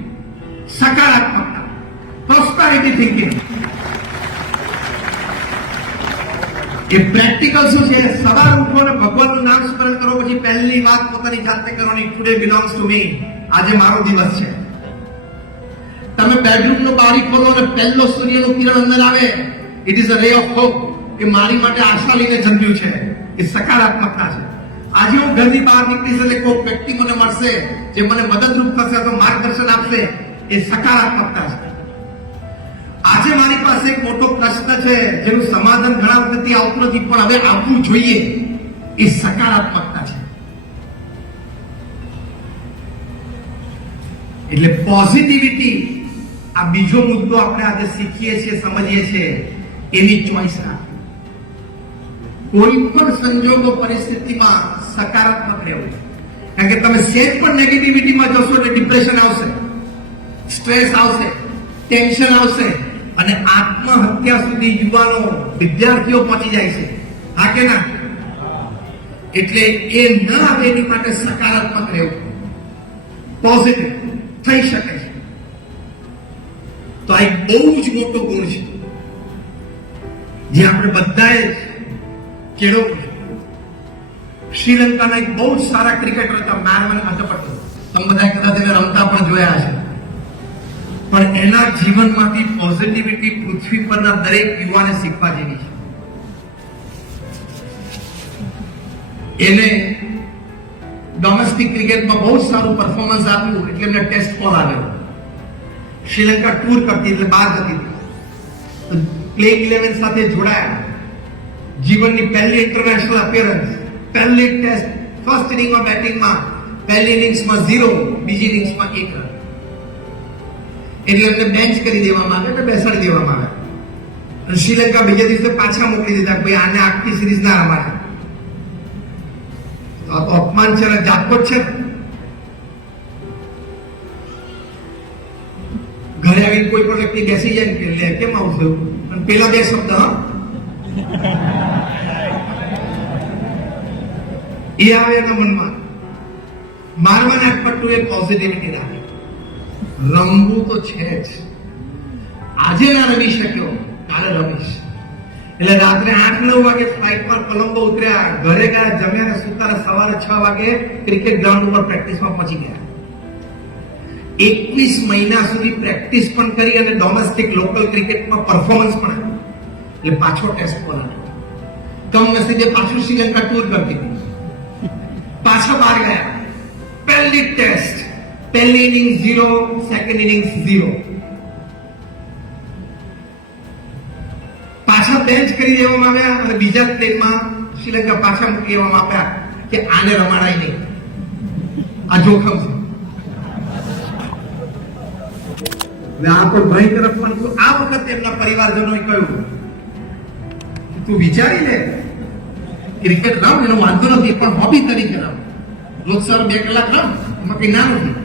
સકારાત્મકતા, પ્રોસ્પેરિટી થિંકિંગ. એ પ્રેક્ટિકલ શું છે? સવાર ઉઠો અને ભગવાનનું નામ સ્મરણ કરો, પછી પહેલી વાત પોતાની જાતે કરવાની, ટુડે બિલોંગ્સ ટુ મી. આજે મારો દિવસ છે. તમે બેડરૂમનો બારી ખોલો અને પહેલો સૂર્યનું કિરણ અંદર આવે, ઇટ ઇઝ અ રે ઓફ હોપ. એ મારી માટે આશા લઈને જન્મ્યું છે. એ સકારાત્મકતા છે. આજે હું ઘરની બહાર નીકળીશ એટલે કોઈ વ્યક્તિ મને મળશે જે મને મદદરૂપ થશે અથવા માર્ગદર્શન આપશે. એ સકારાત્મકતા છે. આજે મારી પાસે એક મોટો પ્રશ્ન છે જેનું સમાધાન ઘણા વખતથી આવતું નથી, પણ હવે આવવું જોઈએ. એ સકારાત્મકતા છે. એટલે પોઝિટિવિટી, આ બીજો મુદ્દો આપણે આજે શીખીએ છીએ, સમજીએ છીએ. એની ચોઈસ રાખવી. કોઈ પણ સંજોગો પરિસ્થિતિમાં સકારાત્મક રહેવું. કારણ કે તમે સેજ પણ નેગેટિવિટીમાં જશો એટલે ડિપ્રેશન આવશે, સ્ટ્રેસ આવશે, ટેન્શન આવશે અને આત્મહત્યા સુધી યુવાનો, વિદ્યાર્થીઓ પહોંચી જાય છે. હા કે ના? એટલે એ ન આવે એની માટે સકારાત્મક રહેવું, પોઝિટિવ થઈ શકે છે. તો આ એક બહુ જ મોટો ગુણ છે જે આપણે બધાએ કેળવવું છે. શ્રીલંકાના એક બહુ જ સારા ક્રિકેટર હતા, મારવન અટપટો. તમે બધા કદાચ એને રમતા પણ જોયા છે. પણ એના જીવનમાંથી પોઝિટિવિટી પૃથ્વી પરના દરેક યુવાને શીખવા જેવી છે. એને ડોમેસ્ટિક ક્રિકેટમાં બહુ સારું પરફોર્મન્સ આપ્યું એટલે એમને ટેસ્ટ કોલ આવ્યો. શ્રીલંકા ટૂર કરતી એટલે બહાર જતી હતી. પ્લેઇંગ 11 સાથે જોડાયા. જીવનની પહેલી ઇન્ટરનેશનલ અપિયરન્સ, પહેલી ટેસ્ટ, ફર્સ્ટ ઇનિંગમાં બેટિંગમાં પહેલી ઇનિંગ્સમાં 0, બીજી ઇનિંગ્સમાં 1 રન. એટલે એમને બેન્ચ કરી દેવામાં આવે, એટલે બેસાડી દેવામાં આવે. અને શ્રીલંકા બીજા દિવસે પાછા મોકલી દીધા, ભાઈ આને આખી સિરીઝ ના રમાડે. આ તો અપમાન છે અને જાતકો છે. ઘરે આવીને કોઈ પણ વ્યક્તિ બેસી જાય કે લે કેમ આવશે, અને પેલા બે શબ્દ એ આવે એના મનમાં. મારવાના પટ્ટુ એ પોઝિટિવિટી રાખે. રમવું તો છે જ. આજે ના રમી શક્યો, કાલે રમીશ. એટલે રાત્રે 8-9 વાગે ફ્લાઇટ પર કોલંબો ઉતર્યા, ઘરે ગયા, જમ્યા ને સુતા, સવારે 6 વાગે ક્રિકેટ ગ્રાઉન્ડ ઉપર પ્રેક્ટિસમાં પહોંચી ગયા. 21 મહિના સુધી પ્રેક્ટિસ પણ કરી અને ડોમેસ્ટિક લોકલ ક્રિકેટમાં પરફોર્મન્સ પણ આપ્યું. એટલે પાછો ટેસ્ટ કોલ આવ્યો. કમનસીબે પાછું શ્રીલંકા ટૂર કરતી હતી. પાછા બહાર ગયા. પહેલી ટેસ્ટ, પહેલી ઇનિંગ 0, સેકન્ડ ઇનિંગ 0. પાછા બેન્ચ કરી દેવામાં આવ્યા અને બીજા પ્લેનમાં શ્રીલંકા પાછા મૂકી દેવામાં આવ્યા કે આને રમાડાય નહીં, આ જોખમ છે. આ તો ભયંકર અપમાન. આ વખતે એમના પરિવારજનોએ કહ્યું, તું વિચારી લે, ક્રિકેટ રમ, એનો વાંધો નથી, પણ હોબી તરીકે રમ. રોજ સર 2 કલાક રમ, એમાં કઈ ના નથી.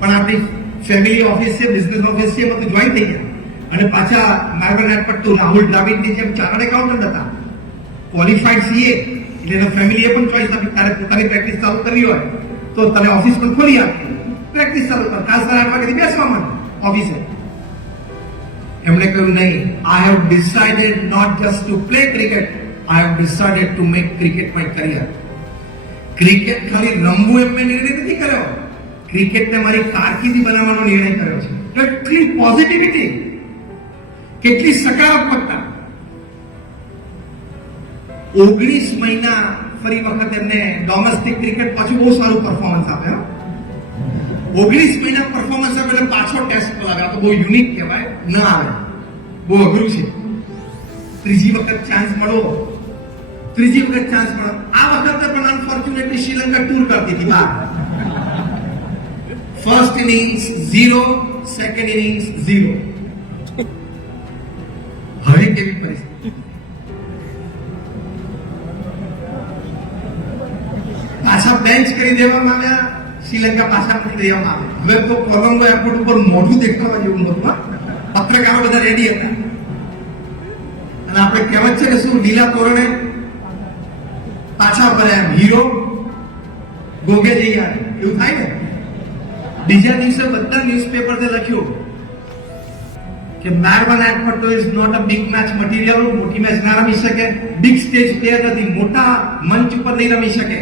પણ આપણી ફેમિલી ઓફિસ છે, બિઝનેસ ઓફિસ છે, બધું જોઈન થઈ ગયા. અને પાછા માર્ગન પટ્ટુ, રાહુલ દ્રાવિડની જેમ ચાર્ટર્ડ એકાઉન્ટન્ટ હતા, ક્વોલિફાઈડ સીએ. એટલે એના ફેમિલીએ પણ ચોઈસ આપી, તારે પોતાની પ્રેક્ટિસ ચાલુ કરવી હોય તો તને ઓફિસ પણ ખોલી આપી, પ્રેક્ટિસ ચાલુ કર. ખાસ 8 વાગ્યાથી બેસવા માંડ ઓફિસે. એમણે કહ્યું, નહીં, I have decided not just to play cricket, I have decided to make cricket my career. Cricket ખાલી રમવું એમ મેં નિર્ણય નથી કર્યો, ક્રિકેટને મારી કારકિર્દી બનાવવાનો નિર્ણય કર્યો છે. કેટલી પોઝિટિવિટી, કેટલી સકારાત્મકતા. 19 મહિના ફરી વખત એમને ડોમેસ્ટિક ક્રિકેટ પાછું બહુ સારું પરફોર્મન્સ આપ્યો. 19 મહિના પરફોર્મન્સ આપે એટલે પાછો ટેસ્ટ કોલ આવ્યો. તો બહુ યુનિક કહેવાય, ન આવે, બહુ અઘરું છે. ત્રીજી વખત ચાન્સ મળો. આ વખતે પણ અનફોર્ચ્યુનેટલી શ્રીલંકા ટૂર કરતી હતી બહાર. First innings 0, second innings 0. હવે કેવી પરિસ્થિતિ? પાછા બેન્ચ કરી દેવામાં આવ્યા, શ્રીલંકા પાછા મોકલી દેવામાં આવે. હવે તો કોલંબો એરપોર્ટ ઉપર મોઢું દેખાવા જેવું નહોતું. પત્રકારો બધા રેડી હતા અને આપણે કહેવત છે કે શું લીલા તોરણે પાછા ભર્યા હીરો ગોગે જઈ આવે એવું થાય ને. બીજા દિવસે બધા ન્યૂઝપેપર લખ્યું કે Marvan Atapattu is not a big match material. મોટી મેચ ના રમી શકે, બિગ સ્ટેજ પ્લેયર નથી, મોટા મંચ ઉપર નહીં રમી શકે.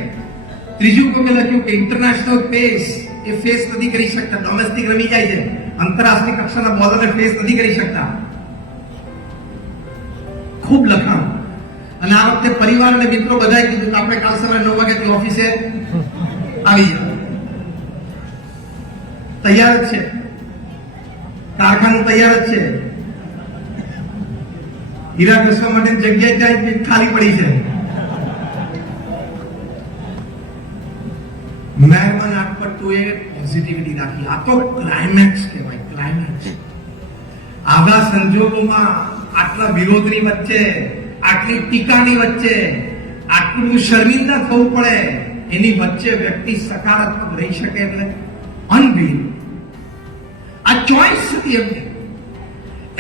ત્રીજું કોઈ લખ્યું કે ઇન્ટરનેશનલ પેસ એ ફેસ નથી કરી શકતા, ડોમેસ્ટિક રમી જાય છે, આંતરરાષ્ટ્રીય કક્ષાના બોલરને ફેસ નથી કરી શકતા. ખૂબ લખાણ. અને આ વખતે પરિવાર અને મિત્રો બધાએ કીધું કે આપણે કાલ સવારે 9 વાગે ઓફિસે આવી જાય. તૈયાર જ છે, કારખાનું તૈયાર જ છે, હીરા ઘસવા માટે જગ્યા ત્યાં ખાલી પડી છે. મહેરબાન આટપટ્ટુએ પોઝિટિવિટી રાખી. આ તો ક્લાઇમેક્સ કહેવાય, ક્લાઇમેક્સ. આવા સંજોગોમાં આટલા વિરોધની વચ્ચે, આટલી ટીકાની વચ્ચે, આટલું શર્મિંદા થવું પડે એની વચ્ચે વ્યક્તિ સકારાત્મક રહી શકે એટલે અનબિલીવ. આ ચોઈસ હતી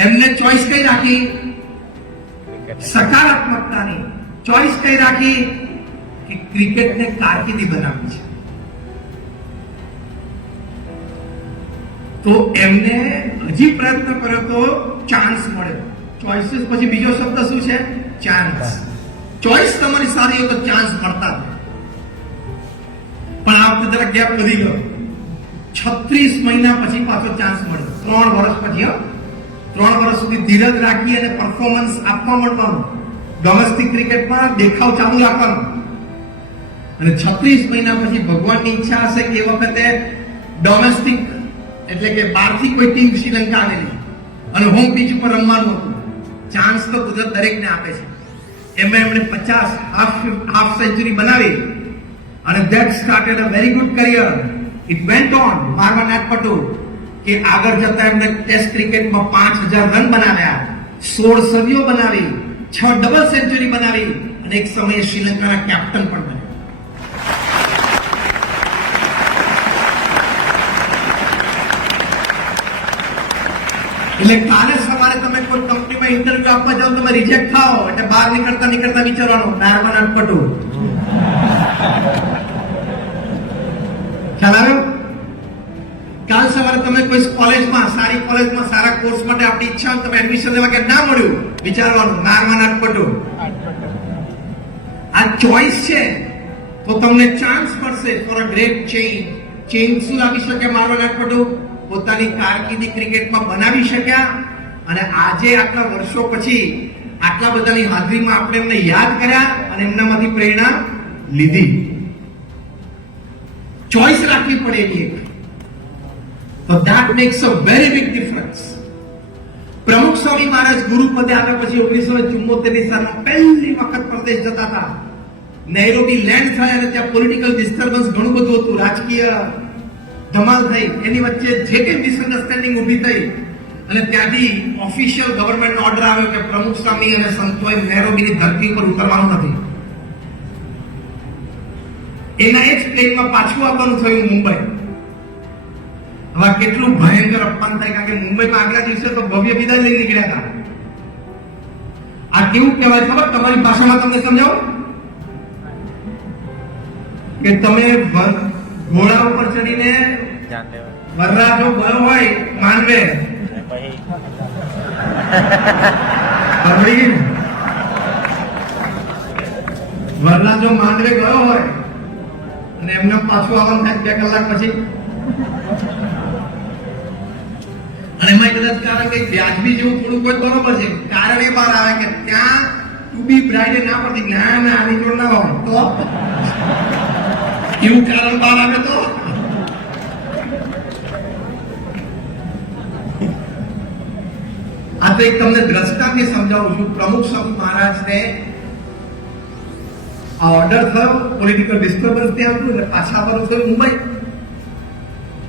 એમને ચોઈસ કઈ રાખી? સકારાત્મકતાની ચોઈસ કઈ રાખી કે ક્રિકેટને કારકિર્દી બનાવી છે. તો એમને હજી પ્રયત્ન કર્યો તો ચાન્સ મળ્યો. ચોઇસીસ પછી બીજો શબ્દ શું છે? ચાન્સ. ચોઈસ તમારી સારી હોય તો ચાન્સ મળતા જ. પણ આ વખતે જરા ગેપ વધી ગયો. 36 મહિના પછી પાછો ચાન્સ મળ્યો. 3 વર્ષ પછી. 3 વર્ષ સુધી ધીરજ રાખી અને પરફોર્મન્સ આપવા મળવાનું, ડોમેસ્ટિક ક્રિકેટમાં દેખાવ ચાલુ રાખવાનો. અને 36 મહિના પછી ભગવાનની ઈચ્છા હશે કે એ વખતે ડોમેસ્ટિક એટલે કે બહારથી કોઈ ટીમ શ્રીલંકા આવેલી અને હોમ પીચ ઉપર રમવાનું હતું. ચાન્સ તો કુદરત દરેકને આપે છે. એમણે 50 હાફ સેન્ચુરી બનાવી અને that started a very good career. It went on. Marvan Atapattu કે આગળ જતા એમને ટેસ્ટ ક્રિકેટમાં 5000 રન બનાવ્યા, 16 સદીઓ બનાવી, 6 ડબલ સેન્ચુરી બનાવી અને એક સમયે શ્રીલંકાના કેપ્ટન પણ બન્યા. એટલે કાલે સવારે તમે કોઈ કંપનીમાં ઇન્ટરવ્યુ આપવા જાઓ, તમે રિજેક્ટ થાઓ એટલે બહાર નીકળતા વિચારવાનું માર્વન એટપટ્ટુ. ખ્યાલ આવ્યો? કાલ સવારે તમે કોઈ કોલેજમાં, સારી કોલેજમાં, સારા કોર્સ માટે આપણી ઈચ્છા તમે એડમિશન લેવા કે ના મળ્યું, વિચારવાનું માર્વન એટપટ્ટુ. આ ચોઈસ છે તો તમને ચાન્સ મળશે for a great change. Change શું લાવી શકે માર્વન એટપટ્ટુ? પોતાની કારકિર્દી ક્રિકેટમાં બનાવી શક્યા અને આજે આટલા વર્ષો પછી આટલા બધાની હાજરીમાં આપણે એમને યાદ કર્યા અને એમનામાંથી પ્રેરણા લીધી. ચોઈસ રાખવી પડે એની એક. તો that makes a very big difference. પ્રમુખ સ્વામી મહારાજ ગુરુ પદે આવ્યા પછી 1974 ની સાલમાં પહેલી વખત પ્રદેશ જતા હતા. નૈરોબી લેન્ડ થયા અને ત્યાં પોલિટિકલ ડિસ્ટર્બન્સ ઘણું બધું હતું, રાજકીય ધમાલ થઈ. એની વચ્ચે જે કંઈ મિસઅન્ડરસ્ટેન્ડિંગ ઊભી થઈ અને ત્યાંથી ઓફિશિયલ ગવર્નમેન્ટ ઓર્ડર આવ્યો કે પ્રમુખ સ્વામી અને સંતોએ નૈરોબીની ધરતી પર ઉતરવાનું નથી. એના એક પ્લેનમાં પાછું આવવાનું થયું મુંબઈ. હવે કેટલું ભયંકર અપમાન થાય, કારણ કે મુંબઈમાં આગલા દિવસે તો ભવ્ય વિદાય લઈ નીકળ્યા હતા. આ કેવું કહેવાય ખબર? તમારી ભાષામાં તમને સમજાવો કે તમે ઘોડા ઉપર ચડીને વરરાજો ગયો હોય માંડવે, વરરાજો માંડવે ગયો હોય અને એમને પાછું આવવાનું થાય 2 કલાક પછી. અને એમાં કદાચ કારણ કે વ્યાજબી જેવું થોડું કોઈ બરોબર છે, કારણ એ બહાર આવે કે ત્યાં ટુ બી બ્રાઇડે ના પડતી, ના આની જોડ ના હોય તો એવું કારણ બહાર આવે તો આ તો એક તમને દ્રષ્ટાંત સમજાવું છું. પ્રમુખ સ્વામી મહારાજને આ ઓર્ડર થયો, પોલિટિકલ ડિસ્ટર્બન્સ ત્યાં હતું એટલે પાછા આવવાનું થયું મુંબઈ.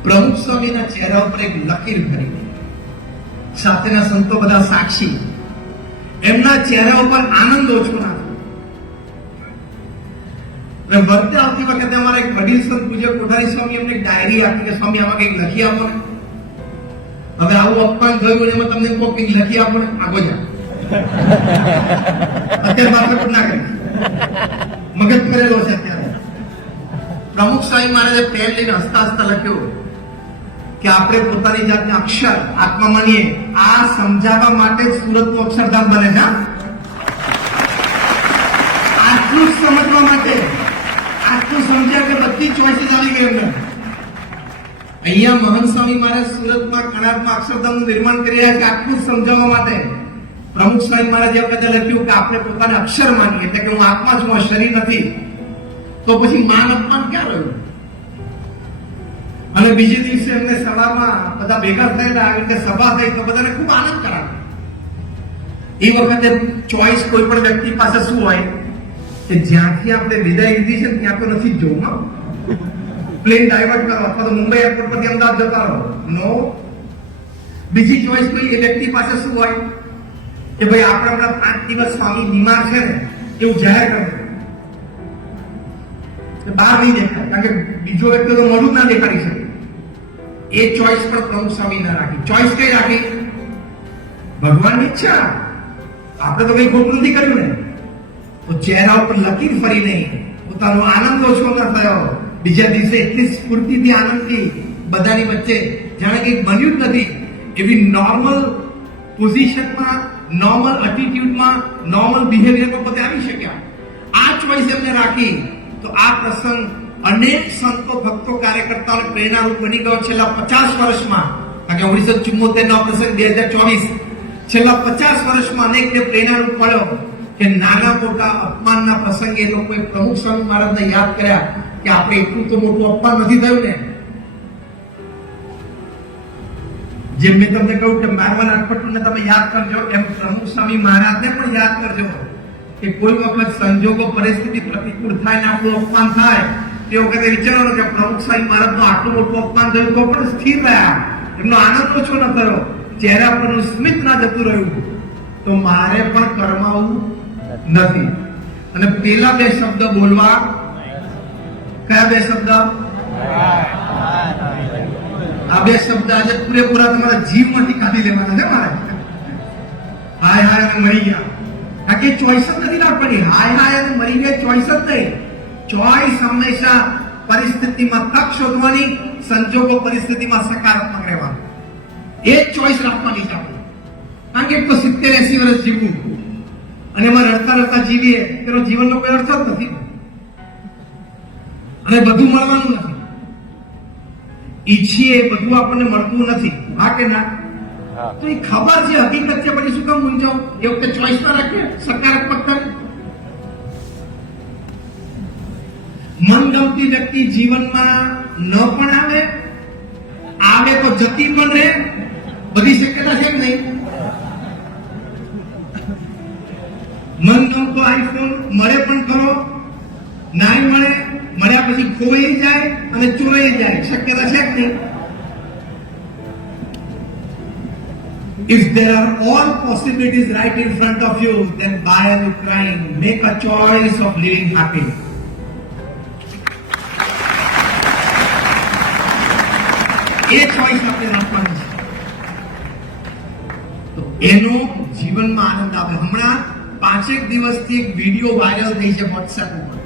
પ્રમુખ સ્વામીના ચહેરા ઉપર એક લકીર કરી, સાથેના સંતો બધા સાક્ષી. એમના ચહેરા ઉપર આનંદ ઓછો ના થયો. વર્તે આવતી વખતે અમારા એક વડીલ સંત પૂજ્ય કોઠારી સ્વામી એમને એક ડાયરી આપી કે સ્વામી આમાં કંઈક લખી આપો ને. હવે આવું અપમાન થયું એમાં તમને કોક લખી આપો ને આગળ જા અત્યારે માત્ર ના કરી મગજ કરેલો છે અત્યારે. પ્રમુખ સ્વામી મહારાજે પેન લઈને હસતા હસતા લખ્યું કે આપણે પોતાની જાતને અક્ષર આત્મા માનીએ. આ સમજાવવા માટે જ સુરતનું અક્ષરધામ બને છે. આટલું જ સમજવા માટે, આટલું સમજ્યા કે બધી ચોઈસીસ આવી ગઈ એમને. અહીંયા મહંત સ્વામી મહારાજ સુરતમાં કણાદમાં અક્ષરધામનું નિર્માણ કરી રહ્યા છે આટલું જ સમજાવવા માટે. પ્રમુખ સ્વામી મહારાજે એ વખતે લખ્યું કે આપણે પોતાને અક્ષર માનીએ, એટલે કે હું આત્મા છું, આ શરીર નથી. તો પછી માન અપમાન ક્યાં રહ્યું? અને બીજે દિવસે એમને સભામાં બધા ભેગા થયેલા, આવી રીતે સભા થઈ તો બધાને ખૂબ આનંદ કરાવ્યો. એ વખતે ચોઈસ કોઈ પણ વ્યક્તિ પાસે શું હોય કે જ્યાંથી આપણે વિદાય લીધી છે ત્યાં તો નથી જ જવું. પ્લેન ડાયવર્ટ કરો અથવા તો મુંબઈ એરપોર્ટ પરથી અમદાવાદ જતા રહો. નો. બીજી ચોઈસ કોઈ વ્યક્તિ પાસે શું હોય કે ભાઈ આપણે હમણાં 5 દિવસ સ્વામી બીમાર છે ને એવું જાહેર કરે, બહાર નહીં દેખાય, કારણ કે બીજો વ્યક્તિ તો મોઢું ના દેખાડી શકે. એ ચોઈસ પણ પ્રમુખ સ્વામી ના રાખી. ચોઈસ કઈ રાખી? ભગવાનની ઈચ્છા. આપણે તો કઈ ખોટું નથી કર્યું ને. તો ચહેરા ઉપર લકીર ફરી નહીં, પોતાનો આનંદ ઓછો ન થયો. બીજા દિવસે એટલી સ્ફૂર્તિથી આનંદથી બધાની વચ્ચે જાણે કંઈ બન્યું જ નથી એવી નોર્મલ પોઝિશનમાં, નોર્મલ એટીટ્યુડમાં, નોર્મલ બિહેવિયરમાં પોતે આવી શક્યા. આ ચોઈસ એમને રાખી તો આ પ્રસંગ અનેક સંતો, ભક્તો, કાર્યકર્તાઓને પ્રેરણારૂપ બની ગયો છેલ્લા 50 વર્ષમાં. કારણ કે 1974 નો પ્રસંગ 2024, છેલ્લા 50 વર્ષમાં અનેકને પ્રેરણારૂપ મળ્યો કે નાના મોટા અપમાનના પ્રસંગે લોકોએ પ્રમુખ સ્વામી મહારાજને યાદ કર્યા કે આપણે એટલું તો મોટું અપમાન નથી થયું ને. જેમ મેં તમને કહ્યું કે મારવાન આટપટને તમે યાદ કરજો, એમ પ્રમુખ સ્વામી મહારાજને પણ યાદ કરજો કે કોઈ વખત સંજોગો, પરિસ્થિતિ પ્રતિકૂળ થાય ને આપણું અપમાન થાય તે વખતે વિચારવાનું કે પ્રમુખ સ્વામી મહારાજનું આટલું મોટું અપમાન થયું તો પણ સ્થિર રહ્યા, એમનો આનંદ ઓછો ન થયો, ચહેરા પરનું સ્મિત ના જતું રહ્યું. તો મારે પણ કરમાવું નથી. અને પેલા બે શબ્દ બોલવા. કયા બે શબ્દ? આ બે શબ્દ આજે પૂરેપૂરા તમારા જીવમાંથી કાઢી લેવાના છે મારે. હાય હાય અને મરી ગયા. કારણ કે ચોઈસ જ નથી રાખવાની. હાય હાય અને મરી ગયા ચોઈસ જ નહીં. ચોઈસ હંમેશા પરિસ્થિતિમાં તક શોધવાની, સંજોગો પરિસ્થિતિમાં સકારાત્મક રહેવાનું, એ જ ચોઈસ રાખવાની છે આપણે. કારણ કે તો 70-80 વર્ષ જીવવું અને એમાં રડતા રડતા જીવીએ તેનો જીવનનો કોઈ અર્થ જ નથી. અને બધું મળવાનું નથી. ઈચ્છીએ બધું આપણને મળતું નથી. હા કે ના? તો એ ખબર છે, હકીકત છે, પછી શું કામ મૂંઝાવ? એ વખતે ચોઈસ ના રાખીએ, સકારાત્મક કરે. મનગમતી વ્યક્તિ જીવનમાં ન પણ આવે તો જતી પણ રહે, બધી શક્યતા છે કે નહીં? મનગમતો આઈફોન મળે પણ ખરો, નાય મળે, મળ્યા પછી ખોવાઈ જાય અને ચોરાઈ જાય, શક્યતા છે કે નહીં? If there are all possibilities right in front of you, then why are you crying? Make a choice of living happy. A choice આપણે રાખવાની છે તો એનો જીવનમાં આનંદ આવે. હમણાં 5 દિવસથી એક વિડીયો વાયરલ થઈ છે વોટ્સએપ ઉપર,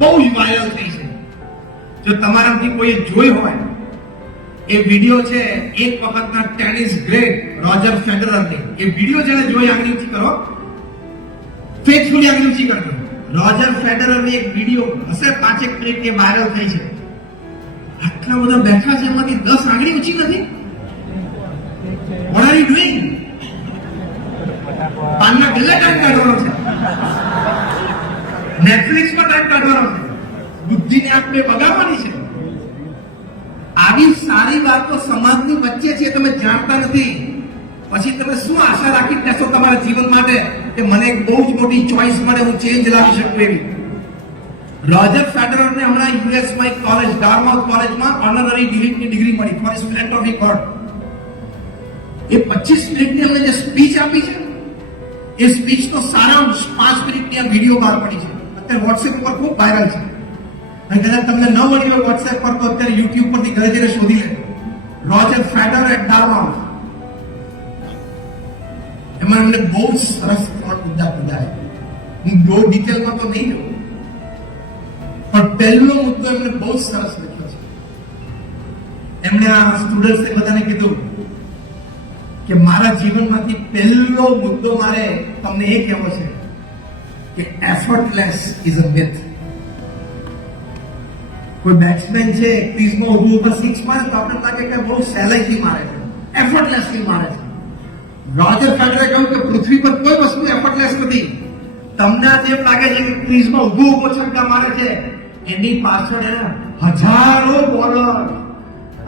બહુ જ વાયરલ થઈ છે. જો તમારામાંથી કોઈ જોઈ હોય, એ વિડીયો છે એક વખતના ટેનિસ ગ્રેટ રોજર ફેડરરની. એ વિડીયો જેને જોઈ આંગળી ઊંચી કરો, ફેસબુક આંગળી ઊંચી કરજો. રોજર ફેડરરની એક વિડીયો હશે 5 મિનિટ, એ વાયરલ થઈ છે. આટલા બધા બેઠા છે, એમાંથી 10 આંગળી ઊંચી નથી. What are you doing? પાનના ગલ્લે ટાઈમ કાઢવાનો છે, નેટફ્લિક્સમાં ટાઈમ કાઢવાનો છે, બુદ્ધિને આપણે બગાડવાની છે. આવી સારી વાતો સમાજની વચ્ચે છે, તમે જાણતા નથી. પછી તમે શું આશા રાખી બેસો તમારા જીવન માટે કે મને એક બહુ જ મોટી ચોઈસ મળે, હું ચેન્જ લાવી શકું એવી. રોજર ફેડરરને હમણાં યુએસમાં એક કોલેજ, ડાર્ટમાઉથ કોલેજમાં ઓનરરી ડિગ્રી મળી for student of the god. એ 25 મિનિટની અમને જે સ્પીચ આપી છે, એ સ્પીચનો સારાંશ 5 મિનિટની આ વિડીયો બહાર પડી છે. અત્યારે વોટ્સએપ પર ખૂબ વાયરલ છે. અને કદાચ તમને ન મળી હોય વોટ્સએપ પર, તો અત્યારે યુટ્યુબ પરથી ઘરે જઈને શોધી લે. Roger Federer at Dartmouth. એમાં એમને બહુ સરસ 3 મુદ્દા કીધા. હું બહુ ડિટેલમાં તો નહીં જાઉં, પણ પહેલો મુદ્દો એમને બહુ સરસ લખ્યો છે. એમણે આ સ્ટુડન્ટ્સને બધાને કીધું કે મારા જીવનમાંથી પહેલો મુદ્દો મારે તમને એ કહેવો છે કે એફર્ટલેસ ઇઝ અ મિથ. કોઈ બેટ્સમેન છે ક્રીઝમાં ઊભું ઉપર 6 મારે તો આપણે લાગે કે બહુ સહેલાઈથી મારે છે, એફર્ટલેસથી મારે છે. રોજર ફેડરરે કહ્યું કે પૃથ્વી પર કોઈ વસ્તુ એફર્ટલેસ નથી. તમને જેમ લાગે છે કે ક્રીઝમાં ઊભું છક્કા મારે છે, એની પાછળ હજારો બોલર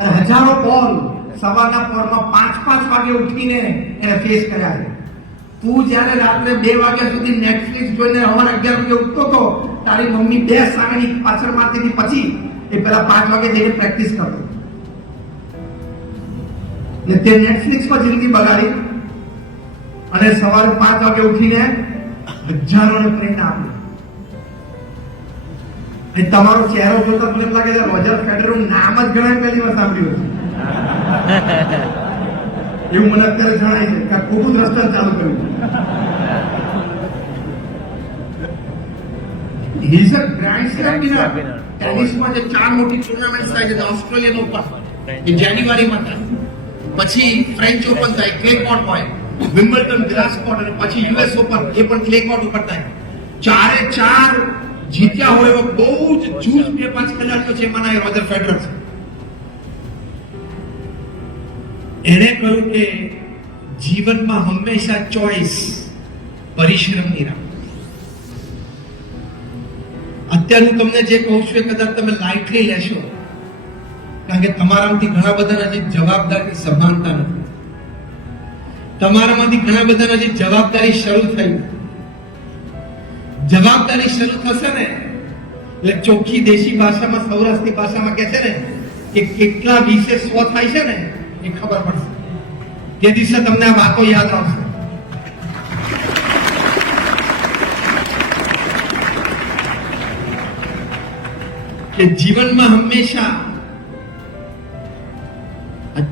અને હજારો બોલ સવારના પોરમાં 5-5 વાગે ઉઠીને એને ફેસ કર્યા છે. તું જયારે રાત્રે 2 વાગ્યા સુધી નેટફ્લિક્સ જોઈને સવારે 11 વાગે ઉઠતો હતો, તારી મમ્મી 2 સાગણી પાછળ મારતી હતી, પછી એ પેલા 5 વાગે જઈને પ્રેક્ટિસ કરતો. ને તે નેટફ્લિક્સમાં જિંદગી બગાડી અને સવારે 5 વાગે ઉઠીને હજારોને પ્રેરણા આપી. તમારો ચહેરો જોતા મને લાગે છે રોજર ફેડરરનું નામ જ ઘણા પહેલી વાર સાંભળ્યું એવું મને અત્યારે જણાય છે કે ખોટું રસ્તા ચાલુ કર્યું. He is a grand slam winner. ટેનિસમાં જે 4 મોટી ટુર્નામેન્ટ થાય છે, ઓસ્ટ્રેલિયન ઓપન એ જાન્યુઆરીમાં થાય, પછી ફ્રેન્ચ ઓપન થાય, ક્લે કોર્ટ હોય, વિમ્બલ્ડન ગ્રાસ કોર્ટ, અને પછી યુએસ ઓપન એ પણ ક્લે કોર્ટ ઉપર થાય. 4 જીત્યા હોય એવો બહુ જ જૂજ 2-5 ખેલાડીઓ છે, એમાંના એ રોજર ફેડરર છે. એને કહ્યું કે જીવનમાં હંમેશા ચોઈસ પરિશ્રમની રાખો. અત્યારે હું તમને જે કહું છું એ કદાચ તમે લાઇટલી લેશો, કારણ કે તમારામાંથી ઘણા બધાના જે જવાબદારી સભાનતા નથી. તમારામાંથી ઘણા બધાના જે જવાબદારી શરૂ થઈ, જવાબદારી શરૂ થશે ને એટલે ચોખ્ખી દેશી ભાષામાં, સૌરાષ્ટ્રની ભાષામાં કહે છે ને કે કેટલા 20 100 થાય છે ને એ ખબર પડશે. તે દિવસે તમને આ વાતો યાદ આવશે. કે જીવનમાં હંમેશા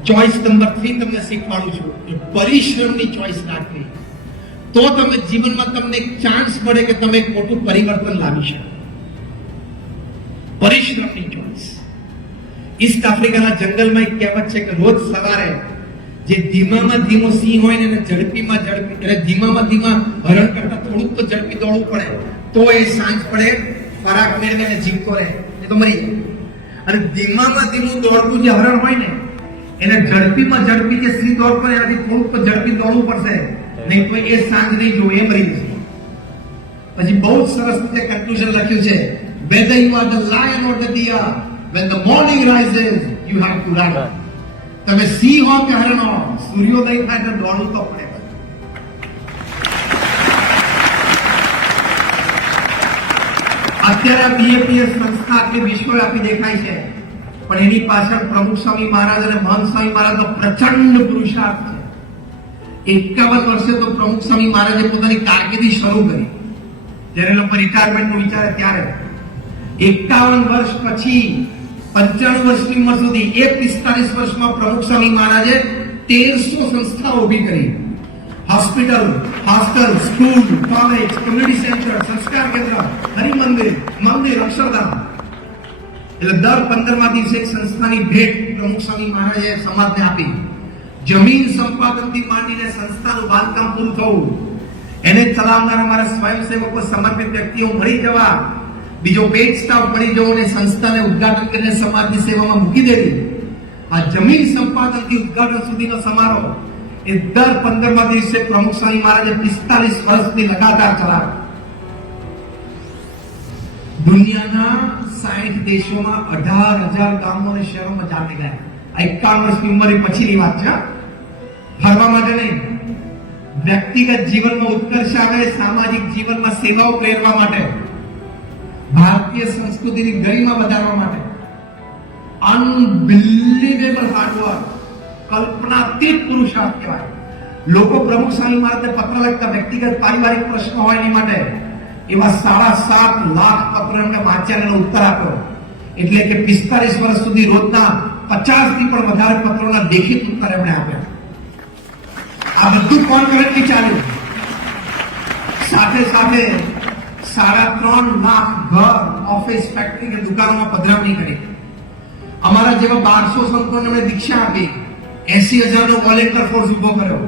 ચોઈસ નંબર 3 તમને શીખવાડું છું કે પરિશ્રમની ચોઈસ રાખવી, તો તમે જીવનમાં તમને એક ચાન્સ મળે કે તમે એક મોટું પરિવર્તન લાવી શકો. પરિશ્રમની ચોઈસ. ઈસ્ટ આફ્રિકાના જંગલમાં એક કહેવત છે કે રોજ સવારે જે ધીમામાં ધીમો સિંહ હોય ને એને ઝડપીમાં ઝડપી, એટલે ધીમામાં ધીમા હરણ કરતા થોડુંક તો ઝડપી દોડવું પડે, તો એ સાંજ પડે ફરાક મેળવીને જીવતો રહે, એ તો મરી જાય. અને ધીમામાં ધીમું દોડતું જે હરણ હોય ને એને ઝડપીમાં ઝડપી જે સિંહ દોડતો હોય એનાથી થોડુંક તો ઝડપી દોડવું પડશે, નહીં તો એ સાંજ નહીં જોવે, એ મરી જશે. પછી બહુ જ સરસ રીતે કન્ક્લુઝન લખ્યું છે, whether you are the lion or the deer, when the morning rises you have to run. તમે સિંહ હો કે હરણ હો, સૂર્યોદય થાય તો દોડવું તો પડે. અત્યારે બીએપીએસ સંસ્થા આટલી વિશ્વવ્યાપી દેખાય છે, પણ એની પાછળ પ્રમુખ સ્વામી મહારાજ અને મહંત સ્વામી મહારાજનો પ્રચંડ પુરુષાર્થ છે. 51 વર્ષે તો પ્રમુખ સ્વામી મહારાજે પોતાની કારકિર્દી શરૂ કરી, જ્યારે લોકો રિટાયરમેન્ટનું વિચારે ત્યારે. 51 વર્ષ પછી 95 વર્ષની ઉંમર સુધી એ 45 વર્ષમાં પ્રમુખ સ્વામી મહારાજે 1300 સંસ્થાઓ ઊભી કરી. Hospital, hostel, school, college, community centre, સંસ્કાર કેન્દ્ર, હરિમંદિર, મંદિર, અક્ષરધામ. એટલે દર 15મા દિવસે એક સંસ્થાની ભેટ પ્રમુખ સ્વામી મહારાજે સમાજને આપી. જમીન સંપાદનથી માંડીને સંસ્થાનું બાંધકામ પૂરું થવું, એને ચલાવનાર અમારા સ્વયંસેવકો, સમર્પિત વ્યક્તિઓ મળી જવા, બીજો પેજ સ્ટાફ મળી જવો અને સંસ્થાને ઉદ્ઘાટન કરીને સમાજની સેવામાં મૂકી દેવી. આ જમીન સંપાદનથી ઉદ્ઘાટન સુધીનો સમારોહ એ દર 15મા દિવસે પ્રમુખ સ્વામી મહારાજે 45 વર્ષથી લગાતાર ચલાવ્યો. દુનિયાના 60 દેશોમાં 18,000 ગામો અને શહેરોમાં જાતે ગયા. 51 વર્ષની ઉંમરે પછીની વાત છે. ફરવા માટે નહીં, વ્યક્તિગત જીવનમાં ઉત્કર્ષ આવે, સામાજિક જીવનમાં સેવાઓ પ્રેરવા માટે, ભારતીય સંસ્કૃતિની ગરિમા વધારવા માટે. અનબિલીવેબલ હાર્ડવર્ક, કલ્પનાતીત પુરુષાર્થ કહેવાય. લોકો પ્રમુખ સ્વામી મહારાજને પત્ર લખતા, વ્યક્તિગત પારિવારિક પ્રશ્નો હોય એની માટે, એવા 7.5 લાખ પત્રને વાંચ્યા એનો ઉત્તર આપ્યો. એટલે કે 45 વર્ષ સુધી રોજના 50 થી પણ વધારે પત્રોના લેખિત ઉત્તર એમણે આપ્યા. આ બધું કોન્કરન્ટલી ચાલ્યું. સાથે સાથે 3.5 લાખ ઘર, ઓફિસ, ફેક્ટરી કે દુકાનોમાં પધરામણી કરી. અમારા જેવા 1200 સંતોને અમે દીક્ષા આપી. 80,000 નો વોલેન્ટિયર ફોર્સ ઉભો કર્યો.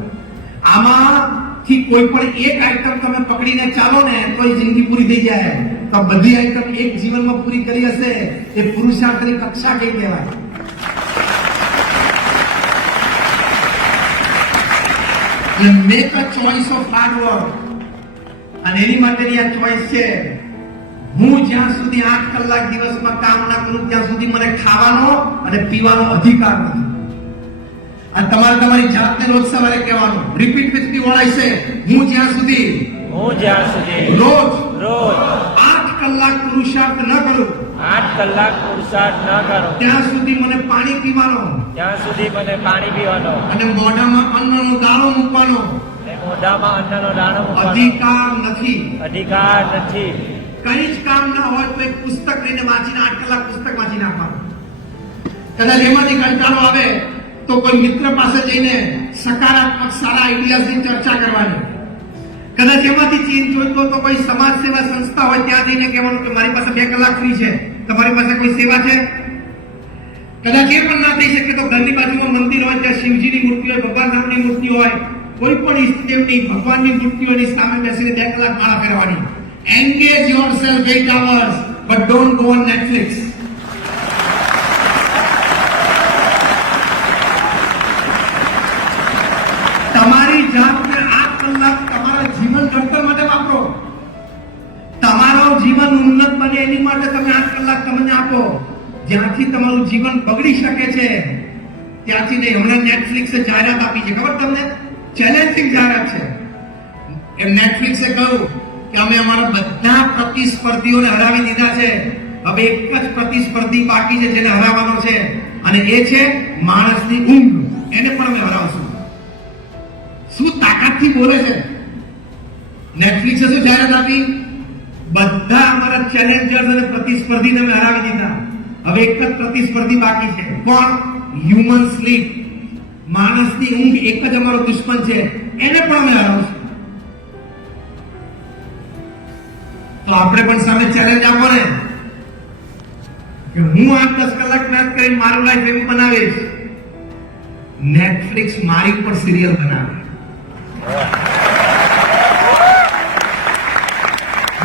આમાંથી કોઈ પણ એક આઈટમ તમે પકડીને ચાલો ને તો એ જિંદગી પૂરી થઈ જાય. તો બધી આઈટમ એક જીવનમાં પૂરી કરી હશે એ પુરુષાર્થની કક્ષા કઈ કહેવાય. Make a choice of hard work. અને એની માટેની આ ચોઇસ છે, હું જ્યાં સુધી 8 કલાક દિવસમાં કામ ના કરું ત્યાં સુધી મને ખાવાનો અને પીવાનો અધિકાર નથી. અને તમારે તમારી જાતને રોજ સવારે કહેવાનું, repeat with me what I સે, હું જ્યાં સુધી રોજ 8 કલાક પુરુષાર્થ ન કરું, 8 કલાક પુરુષાર્થ ન કરો ત્યાં સુધી મને પાણી પીવાનો, અને મોઢામાં અન્નનો દાણો મૂકવાનો મોઢામાં અન્નનો દાણો મૂકવાનો અધિકાર નથી. કઈ જ કામ ના હોય તો એક પુસ્તક લઈને વાંચીને 8 કલાક પુસ્તક વાંચી નાખવાનું. કદાચ એમાંથી કંટાળો આવે તો કોઈ મિત્ર પાસે જઈને સકારાત્મક સારા આઈડિયાઝની ચર્ચા કરવાની. કદાચ એમાંથી ચેન્જ જોઈતો તો કોઈ સમાજ સેવા સંસ્થા હોય ત્યાં જઈને કહેવાનું કે મારી પાસે 2 કલાક ફ્રી છે, તમારી પાસે કોઈ સેવા છે? કદાચ એ પણ ના થઈ શકે તો ઘરની બાજુમાં મંદિર હોય ત્યાં શિવજીની મૂર્તિ હોય, ભગવાન રામની મૂર્તિ હોય, કોઈ પણ ઈષ્ટદેવની ભગવાનની મૂર્તિઓની સામે બેસીને 2 કલાક માળા ફેરવાની. Engage yourself 8 hours, but don't go on Netflix. તમારી જાતને 8 કલાક તમારા જીવન ઘડતર માટે વાપરો. તમારો જીવન ઉન્નત બને એની માટે તમે 8 કલાક તમને આપો. જ્યાંથી તમારું જીવન બગડી શકે છે ત્યાંથી નહીં. હમણાં નેટફ્લિક્સે જાહેરાત આપી છે, ખબર તમને? ચેલેન્જિંગ જાહેરાત છે. એમ નેટફ્લિક્સે કહ્યું કે અમે અમારા બધા પ્રતિસ્પર્ધીઓને હરાવી દીધા છે, હવે એક જ પ્રતિસ્પર્ધી બાકી છે જેને હરાવવાનો છે, અને એ છે માણસની ઊંઘ. એને પણ અમે હરાવશું. શું તાકાતથી બોલે છે નેટફ્લિક્સે! શું જાહેરાત આપી? બધા અમારા ચેલેન્જર્સ અને પ્રતિસ્પર્ધીને અમે હરાવી દીધા, હવે એક જ પ્રતિસ્પર્ધી બાકી છે. કોણ? Human sleep. માણસની ઊંઘ એક જ અમારો દુશ્મન છે, એને પણ અમે હરાવશું. તો આપણે પણ સામે ચેલેન્જ આપો ને કે હું 8-10 કલાક મહેનત કરીને મારું લાઈફ એવું બનાવીશ, નેટફ્લિક્સ મારી ઉપર સિરિયલ બનાવે.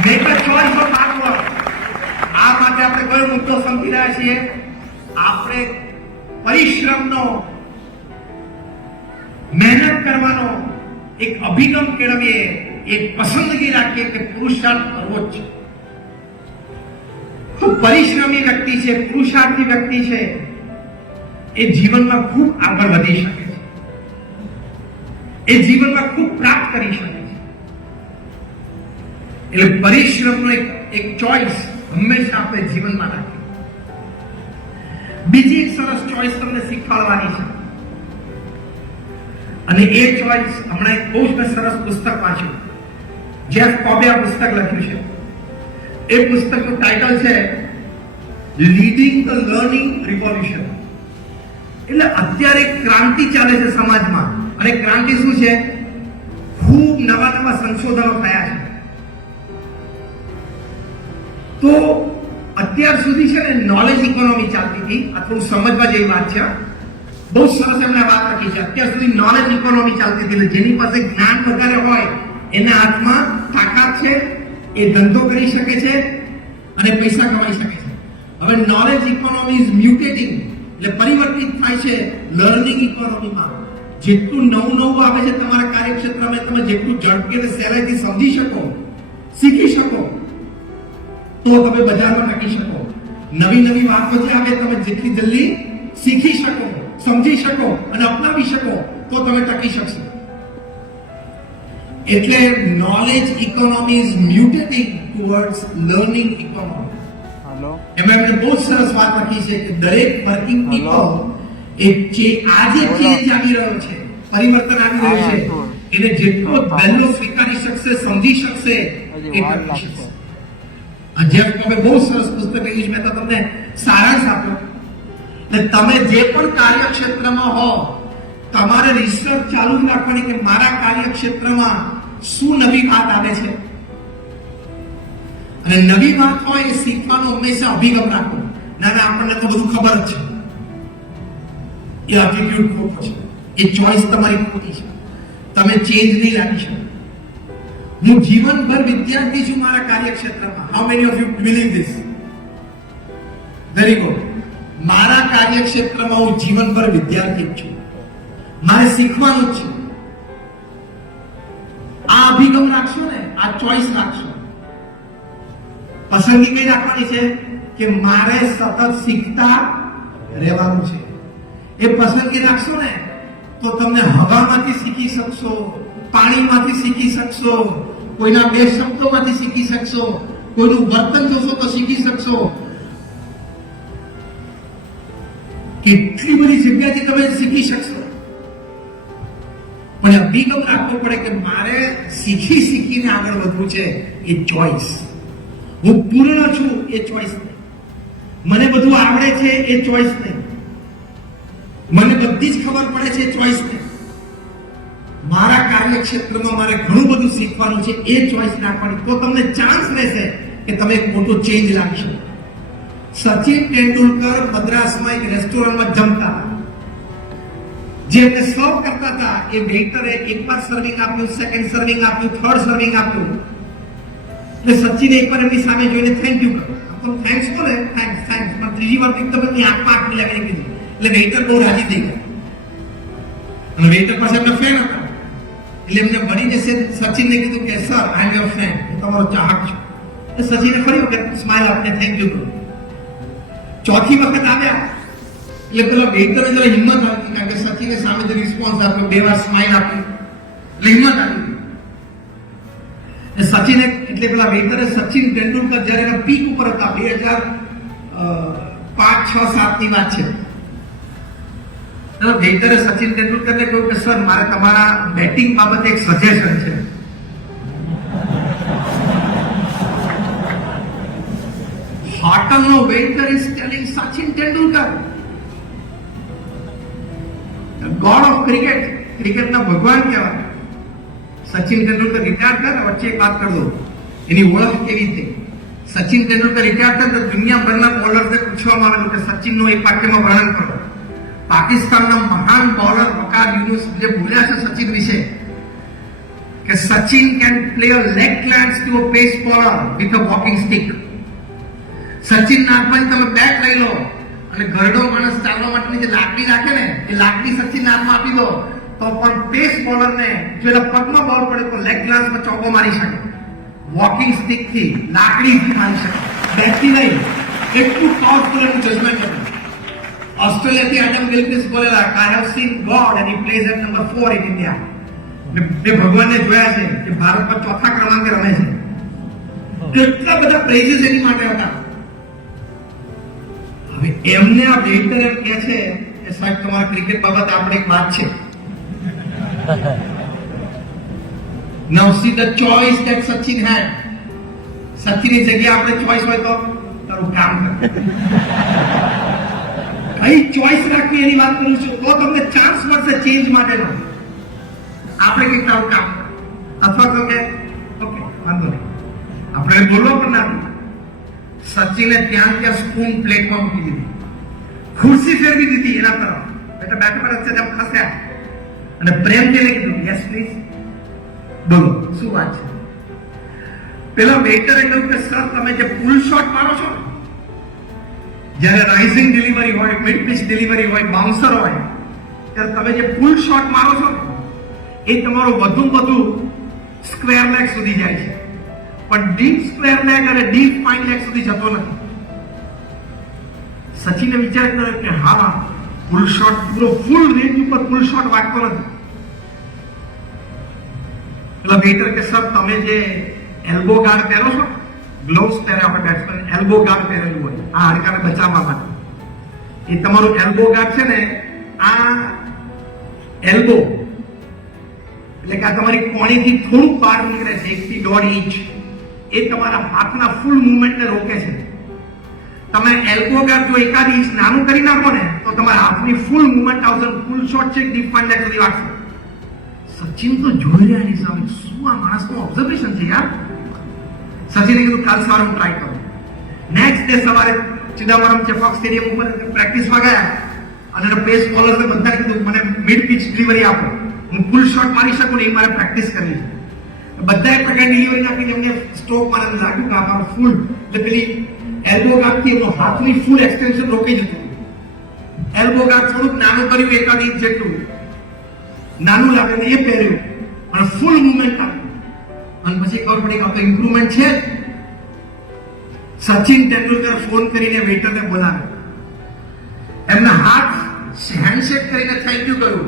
Make a choice of hard work. આ માટે આપણે કયો મુદ્દો સમજી રહ્યા છીએ? આપણે પરિશ્રમનો, મહેનત કરવાનો એક અભિગમ કેળવીએ, એક પસંદગી રાખીએ કે પુરુષાર્થ કરવો જ છે. ખૂબ પરિશ્રમી વ્યક્તિ છે, પુરુષાર્થી વ્યક્તિ છે, એ જીવનમાં ખૂબ આગળ વધી શકે છે, એ જીવનમાં ખૂબ પ્રાપ્ત કરી શકે છે. એટલે પરિશ્રમનો એક ચોઇસ હંમેશા આપણે જીવનમાં રાખીએ. બીજી એક સરસ ચોઇસ તમને શીખવાડવાની છે, અને એ ચોઇસ હમણાં એક બહુ જ સરસ પુસ્તક વાંચ્યું. જેફ કોબે આ પુસ્તક લખ્યું છે. એ પુસ્તકનું ટાઇટલ છે લીડિંગ ધ લર્નિંગ રિવોલ્યુશન. એટલે અત્યારે ક્રાંતિ ચાલે છે સમાજમાં, અને ક્રાંતિ શું છે? ખૂબ નવા સંશોધનો થયા છે. તો અત્યાર સુધી છે ને નોલેજ ઇકોનોમી ચાલતી હતી. આ થોડું સમજવા જેવી વાત છે. બહુ સરસ એમને વાત લખી છે. અત્યાર સુધી નોલેજ ઇકોનોમી ચાલતી હતી, જેની પાસે જ્ઞાન વધારે હોય એના હાથમાં તાકાત છે, એ ધંધો કરી શકે છે અને પૈસા કમાઈ શકે છે. હવે નોલેજ ઇકોનોમી ઇઝ મ્યુટેટિંગ, એટલે પરિવર્તિત થાય છે લર્નિંગ ઇકોનોમીમાં. જેટલું નવું આવે છે તમારા કાર્યક્ષેત્રમાં, તમે જેટલું ઝડપી અને સહેલાઈથી સમજી શકો, શીખી શકો, તો તમે બજારમાં ટકી શકો. નવી વાતો જે આવે તમે જેટલી જલ્દી શીખી શકો, સમજી શકો અને અપનાવી શકો, તો તમે ટકી શકશો. એટલે knowledge economy is mutating towards learning economy. એમાં બહુ સરસ વાત લખી છે કે દરેક વર્કિંગ પીપલ આજે ચેન્જ આવી રહ્યો છે, પરિવર્તન આવી રહ્યું છે, એને જેટલો વહેલો સ્વીકારી શકશે, સમજી શકશે, એટલું શકશે. જેફ કોબે બહુ સરસ પુસ્તક લખ્યું છે. મેં તો તમને સારાંશ આપ્યો. તમે જે પણ કાર્યક્ષેત્રમાં હો, તમારે રિસર્ચ ચાલુ જ રાખવાની કે મારા કાર્યક્ષેત્રમાં શું નવી વાત આવે છે. અને નવી વાત હોય એ શીખવાનો હંમેશા અભિગમ રાખો. ના આપણને તો બધું ખબર જ છે, એ એટીટ્યુડ ખોટો છે, એ ચોઈસ તમારી ખોટી છે. તમે ચેન્જ નહીં લાવી શકો. હું જીવનભર વિદ્યાર્થી છું મારા કાર્યક્ષેત્રમાં. How many of you believe this? Very good. મારા કાર્યક્ષેત્રમાં હું જીવનભર વિદ્યાર્થી જ છું. મારે શીખવાનું જ છે. આ અભિગમ રાખશો ને, આ ચોઈસ રાખશો. પસંદગી કઈ રાખવાની છે કે મારે સતત શીખતા રહેવાનું છે. એ પસંદગી રાખશો ને તો તમને હવામાંથી શીખી શકશો, પાણીમાંથી શીખી શકશો, કોઈના બે શબ્દોમાંથી શીખી શકશો, કોઈનું વર્તન જોશો તો શીખી શકશો. કેટલી બધી જગ્યાથી તમે શીખી શકશો. પણ અભિગમ રાખવો પડે કે મારે શીખીને આગળ વધવું છે. એ ચોઈસ. હું પૂર્ણ છું એ ચોઈસ નહીં. મને બધું આવડે છે એ ચોઈસ નહીં. મને બધી જ ખબર પડે છે એ ચોઈસ નહીં. મારા કાર્યક્ષેત્રમાં મારે ઘણું બધું શીખવાનું છે એ ચોઈસ રાખવાની. તો તમને ચાન્સ રહેશે કે તમે એક મોટો ચેન્જ લાવી શકો. સચિન તેંડુલકર મદ્રાસમાં એક રેસ્ટોરન્ટમાં જમતા હતા. જે એમને સર્વ કરતા હતા એ વેઇટરે એકવાર સર્વિંગ આપ્યું, સેકન્ડ સર્વિંગ આપ્યું, થર્ડ સર્વિંગ આપ્યું. એટલે સચિને એકવાર એમની સામે જોઈને થેન્ક યુ કહ્યું. તો થેન્ક્સ બોલે, થેન્ક્સ. પણ ત્રીજી વાર એકદમ એમની આંખમાં આંખ મિલાવીને કીધું. એટલે વેઇટર બહુ રાજી થઈ ગયા. અને વેઇટર પાસે એમના ફ્રેન્ડ હતા. એટલે એમને મળીને સચિનને કીધું કે sir I M your friend, હું તમારો ચાહક છું. એટલે સચિને ફરી વખત સ્માઇલ આપીને થેન્ક યુ કહ્યું. ચોથી વખત આવ્યા એટલે પેલા વેઇટરે જરા હિંમત આવી, કારણ કે સચિને સામે જે રિસ્પોન્સ આપ્યો, બે વાર સ્માઇલ આપી એટલે હિંમત આવી. સચિને એટલે પેલા વેઇટરે સચિન તેંડુલકર જ્યારે એના પીક ઉપર હતા, 2005, 6, 7 ની વાત છે. વેઇટરે સચિન તેંડુલકરને કહ્યું કે સર મારે તમારા બેટિંગ બાબતે એક સજેશન છે. હોટલનો waiter is telling Sachin Tendulkar, god of cricket, ક્રિકેટના ભગવાન કહેવાય. સચિન તેંડુલકર રિટાયર થયા, વચ્ચે એક વાત કરી દો, એની ઓળખ કેવી થઈ. સચિન તેંડુલકર રિટાયર થયા તો દુનિયાભરના બોલર્સને પૂછવામાં આવેલું કે સચિનનું એક વાક્યમાં વર્ણન કરો. પાકિસ્તાનના મહાન બોલર વકાર યુનુસ જે બોલ્યા છે સચિન વિશે કે Sachin can play a leg glance to a pace bowler with a walking stick. Sachin નાથમાં તમે બેટ લઈ લો અને ઘરડો માણસ ચાલવા માટેની જે લાકડી રાખે ને એ લાકડી સચિન નાથમાં આપી દો તો પણ પેસ બોલરને જો એના પગમાં બોલ પડે તો લેગ ગ્લાન્સમાં ચોકો મારી શકે. વોકિંગ સ્ટિક થી, લાકડીથી મારી શકે, બેટથી નહીં. એટલું પાવરફુલ એનું જજમેન્ટ હતું. ઓસ્ટ્રેલિયાથી એડમ ગિલક્રિસ્ટ બોલેલા I have seen god and he plays at number 4 in India. મેં ભગવાનને જોયા છે કે ભારતમાં ચોથા ક્રમાંકે રમે છે. કેટલા બધા પ્રેઝીસ એની માટે હતા. હવે એમને આ વેઇટર એમ કહે છે કે સાહેબ તમારા ક્રિકેટ બાબતે આપણે એક વાત છે. Now see the choice that Sachin had. સચિનની જગ્યાએ આપણે ચોઈસ હોય તો તારું કામ કર. કઈ ચોઈસ રાખવી એની વાત કરું છું. તો તમને ચાન્સ મળશે ચેન્જ માટેનો. આપણે કઈ તારું કામ અથવા તો કે ઓકે વાંધો નહીં, આપણે બોલવો પણ ના. સચિને ત્યાં સ્પૂન પ્લેટમાં મૂકી દીધી, ખુરશી ફેરવી દીધી એના તરફ. બેટા બેઠા બેઠા જેમ ખસ્યા અને પ્રેમથી કીધું યસ પ્લીઝ, બોલો શું વાત છે. પેલા વેઇટરે કહ્યું કે સર તમે જે પુલ શોટ મારો છો, જ્યારે રાઇઝિંગ ડિલિવરી હોય, મિડ પિચ ડિલિવરી હોય, બાઉન્સર હોય, ત્યારે તમે જે પુલ શોટ મારો છો એ તમારો વધુ સ્ક્વેર લેગ સુધી જાય છે, પણ ડીપ સ્ક્વેર લેગ અને ડીપ ફાઇન લેગ સુધી જતો નથી. સચિને વિચાર કર્યો કે હા પુલ શોટ પૂરો ફૂલ રેન્જ ઉપર પુલ શોટ વાગતો નથી. પેલા વેઇટર કે સર તમે જે એલ્બો ગાર્ડ પહેરો છો, ગ્લોવ્સ પહેરે આપણે બેટ્સમેન, એલ્બો ગાર્ડ પહેરેલું હોય આ હાડકાને બચાવવા માટે, એ તમારું એલ્બો ગાર્ડ છે ને, આ એલ્બો એટલે કે આ તમારી કોણીથી થોડુંક બહાર નીકળે છે, 1 થી 1.5 ઇંચ, એ તમારા હાથના ફૂલ મુવમેન્ટને રોકે છે. તમે એલ્બો ગાર્ડ જો 1.5 ઇંચ નાનું કરી નાખો ને તો તમારા હાથની ફૂલ મુવમેન્ટ આવશે, ફૂલ શોટ છે ડીપ ફાઇનલ સુધી વાંચશે. સચિન તો જોઈ રહ્યા એની સામે, શું આ માણસનું ઓબ્ઝર્વેશન છે યાર. સચિને કીધું કાલ સવારે હું ટ્રાય કરું. નેક્સ્ટ ડે સવારે ચિદમ્બરમ ચેપોક સ્ટેડિયમ ઉપર પ્રેક્ટિસમાં ગયા અને પેસ બોલર્સને બધાને કીધું મને મિડ પિચ ડિલિવરી આપો, હું ફૂલ શોટ મારી શકું ને એ મારે પ્રેક્ટિસ કરવી છે. બધાએ પ્રકાર ડિલિવરી આપીને એમને સ્ટ્રોક મને લાગ્યું કે આ મારો ફૂલ એટલે પેલી એલ્બો ગાર્ડથી એનો હાથની ફૂલ એક્સટેન્શન રોકી જતું. એલ્બો ગાર્ડ થોડુંક નાનું કર્યું, એકાદ ઇંચ જેટલું નાનું લાગે ને એ પહેર્યું અને ફૂલ મૂવમેન્ટ આપ્યું અને પછી ખબર પડી કે આ તો ઇમ્પ્રુવમેન્ટ છે. સચિન તેંડુલકર ફોન કરીને વેઇટરને બોલાવે, એમના હાથ હેન્ડશેક કરીને થેન્ક યુ કહ્યું.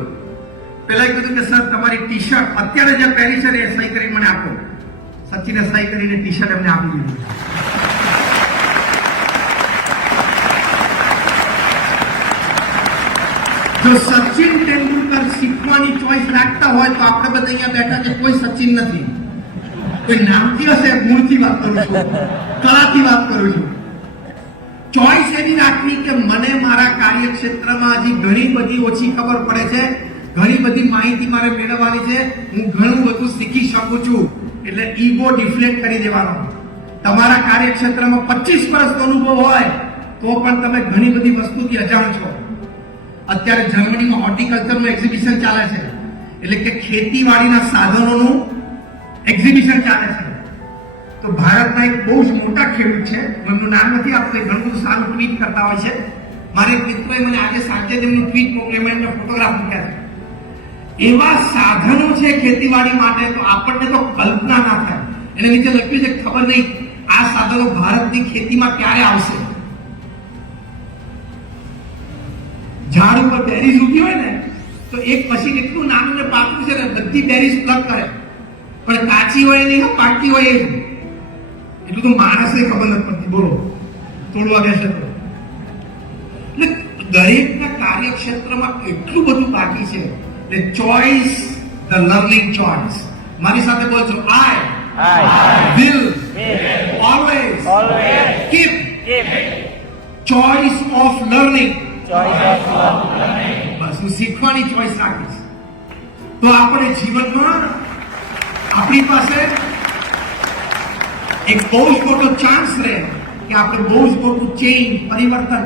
પેલા કીધું કે સર તમારી ટી શર્ટ અત્યારે જે પહેરી છે ને એ સહી કરીને મને આપો. સચિને સહી કરીને ટી શર્ટ એમને આપી દીધી. જો સચિન તેંડુલકર શીખવાની ચોઈસ રાખતા હોય તો આપણે બધા અહીંયા બેઠા કે કોઈ સચિન નથી. કોઈ નામથી હશે, ગુણથી વાત કરું છું, કળાથી વાત કરું છું. ચોઈસ એવી રાખવી કે મને મારા કાર્યક્ષેત્રમાં હજી ઘણી બધી ઓછી ખબર પડે છે, ઘણી બધી માહિતી મારે મેળવવાની છે, હું ઘણું બધું શીખી શકું છું. એટલે ઈગો ડિફ્લેક્ટ કરી દેવાનો. તમારા કાર્યક્ષેત્રમાં 25 વર્ષનો અનુભવ હોય તો પણ તમે ઘણી બધી વસ્તુથી અજાણ છો. અત્યારે જર્મનીમાં હોર્ટિકલ્ચરનું એક્ઝિબિશન ચાલે છે, એટલે કે ખેતીવાડીના સાધનોનું એક્ઝિબિશન ચાલે છે. તો ભારતના એક બહુ જ મોટા ખેડૂત છે, એમનું નામ નથી આપતો, ઘણું બધું સારું ટ્વીટ કરતા હોય છે. મારે એક મિત્રોએ મને આજે સાંજે તેમનું ટ્વીટ મોકલ્યું, એમને ફોટોગ્રાફ મૂક્યા છે. એવા સાધનો છે ખેતીવાડી માટે તો આપણને તો કલ્પના ના થાય. એને નીચે લખ્યું છે ખબર નહીં આ સાધનો ભારતની ખેતીમાં ક્યારે આવશે. ઝાડ ઉપર બેરીઝ ઉગી હોય ને તો એક પછી એટલું નાનું ને પાકું છે ને બધી બેરીઝ પ્લગ કરે, પણ કાચી હોય નહીં, પાકી હોય એ એટલું તો માણસને ખબર નથી પડતી. બોલો તોડવા બેસે તો. એટલે દરેકના કાર્યક્ષેત્રમાં એટલું બધું બાકી છે. The choice, the learning choice. મારી સાથે બોલજો, I will always keep choice of learning. બસ હું શીખવાની ચોઈસ રાખીશ તો આપણે જીવનમાં આપણી પાસે એક બહુ જ મોટો ચાન્સ રહે કે આપણે બહુ જ મોટું ચેન્જ, પરિવર્તન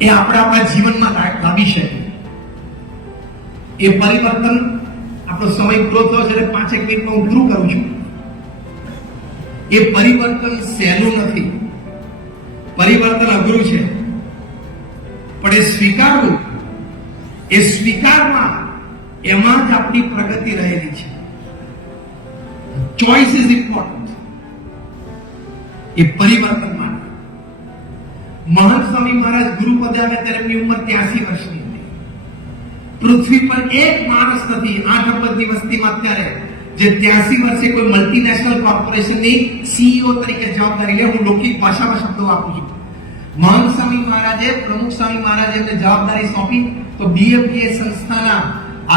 એ આપણે આપણા જીવનમાં લાવી શકીએ. એ પરિવર્તન આપણો સમય પૂરો થયો છે એટલે 5 મિનિટમાં હું પૂરું કરું છું. એ પરિવર્તન સહેલું નથી, પરિવર્તન અઘરું છે, પણ એ સ્વીકારવું, એ સ્વીકારમાં એમાં જ આપણી પ્રગતિ રહેલી છે. Choice is important. એ પરિવર્તન માટે મહંત સ્વામી મહારાજ ગુરુ પદે આવ્યા ત્યારે એમની ઉંમર 83 વર્ષની હતી. પૃથ્વી પર એક માણસ નથી 8 અબજની વસ્તીમાં અત્યારે જે 83 વર્ષે કોઈ મલ્ટીનેશનલ કોર્પોરેશનની સીઈઓ તરીકે જવાબદારી લે. હું લૌકિક ભાષામાં શબ્દો આપું છું. મહંત સ્વામી મહારાજે, પ્રમુખ સ્વામી મહારાજે એમને જવાબદારી સોંપી તો બીએમપીએ સંસ્થાના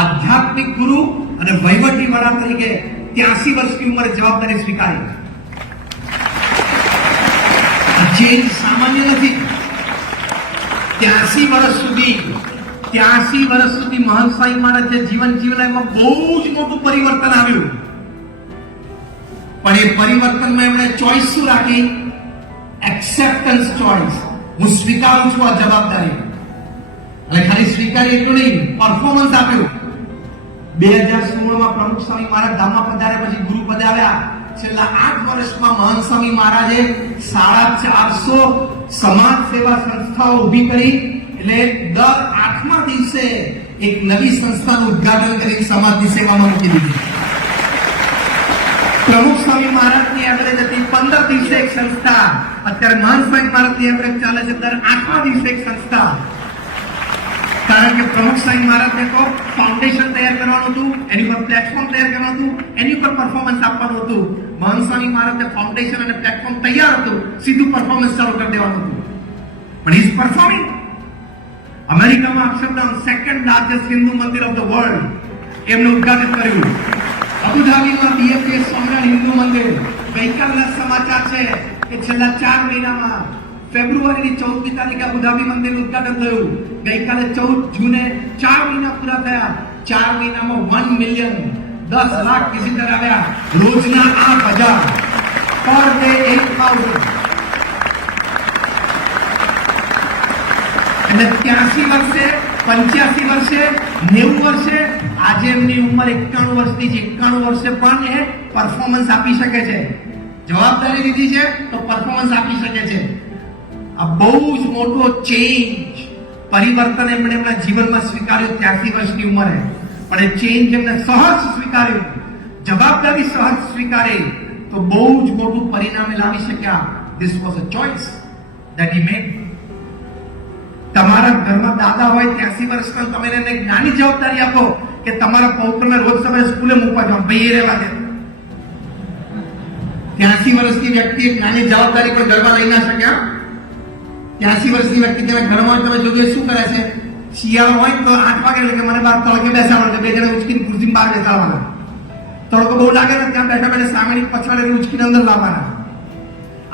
આધ્યાત્મિક ગુરુ અને વહીવટી વડા તરીકે 83 વર્ષની ઉંમરે જવાબદારી સ્વીકારી. ચેન્જ સામાન્ય નથી. 83 વર્ષ સુધી મહંત સ્વામી મહારાજ જે જીવન જીવ્યા એમાં બહુ જ મોટું પરિવર્તન આવ્યું. પણ એ પરિવર્તનમાં એમણે ચોઈસ શું રાખી? Acceptance choice. હું સ્વીકારું છું આ જવાબદારી. અને ખાલી સ્વીકારી એટલું નહીં, પરફોર્મન્સ આપ્યું. 2016માં પ્રમુખ સ્વામી મહારાજ ધામમાં પધાર્યા પછી ગુરુ પદે આવ્યા. છેલ્લા 8 વર્ષમાં મહંત સ્વામી મહારાજે 450 સમાજ સેવા સંસ્થાઓ ઊભી કરી. એટલે દર 8મા દિવસે એક નવી સંસ્થાનું ઉદ્ઘાટન કરી સમાજની સેવામાં મૂકી દીધી. પ્રમુખ સ્વામી મહારાજની એવરેજ હતી 15 દિવસે એક સંસ્થા. અત્યારે મહંત સ્વામી મહારાજની એવરેજ ચાલે છે દર 8મા દિવસે એક સંસ્થા. કારણ કે પ્રમુખ સ્વામી મહારાજને તો ફાઉન્ડેશન તૈયાર કરવાનું હતું, એની પર પ્લેટફોર્મ તૈયાર કરવાનું હતું, એની પર પરફોર્મન્સ આપવાનું હતું. મહંત સ્વામી મહારાજને ફાઉન્ડેશન અને પ્લેટફોર્મ તૈયાર હતું, સીધું પરફોર્મન્સ ચાલુ કરી દેવાનું હતું. પણ ઇઝ પરફોર્મિંગ. અમેરિકામાં અક્ષરધામ સેકન્ડ લાર્જેસ્ટ હિન્દુ મંદિર ઓફ ધ વર્લ્ડ એમનું ઉદ્ઘાટન કર્યું. અબુધાબીમાં બીએફએ સ્વામિનારાયણ હિન્દુ મંદિર. ગઈકાલના સમાચાર છે કે છેલ્લા 4 મહિનામાં ફેબ્રુઆરીની 14મી તારીખે અબુધાબી મંદિરનું ઉદ્ઘાટન થયું. ગઈકાલે 14 જૂને 4 મહિના પૂરા થયા. 4 મહિનામાં 1 મિલિયન 10 લાખ વિઝિટર આવ્યા. રોજના 8,000 પર ડે 8,000. અને 83 વર્ષે 85 વર્ષે 90 વર્ષે આજે એમની ઉંમર 91 વર્ષની છે. 91 વર્ષે પણ એ પરફોર્મન્સ આપી શકે છે. જવાબદારી લીધી છે તો પરફોર્મન્સ આપી શકે છે. આ બહુ જ મોટો ચેન્જ, પરિવર્તન એમણે એમના જીવનમાં સ્વીકાર્યું 83 વર્ષની ઉંમરે. પણ એ ચેન્જ એમને સહજ સ્વીકાર્યું, જવાબદારી સહજ સ્વીકારી તો બહુ જ મોટું પરિણામ લાવી શક્યા. This was a choice that he made. તમારા ઘરમાં દાદા હોય 83 વર્ષના, તમે એને નાની જવાબદારી આપો કે તમારા પૌત્રને રોજ સવારે સ્કૂલે મૂકવા જાઓ, ભાઈ એ રહેવા દે. 83 વર્ષની વ્યક્તિ એક નાની જવાબદારી પણ ઘરમાં લઈ ના શક્યા. 83 વર્ષની વ્યક્તિ તેના ઘરમાં તમે જોજો શું કરે છે. શિયાળો હોય તો 8 વાગે એટલે કે મને બહાર તડકે બેસાડવાનું, બે જણા ઉચકીને ખુરશી બહાર બેસાડવાના. તડકો બહુ લાગે ને ત્યાં બેઠા બેઠા સામેની પછાડે ઉચકીને અંદર લાવવાના.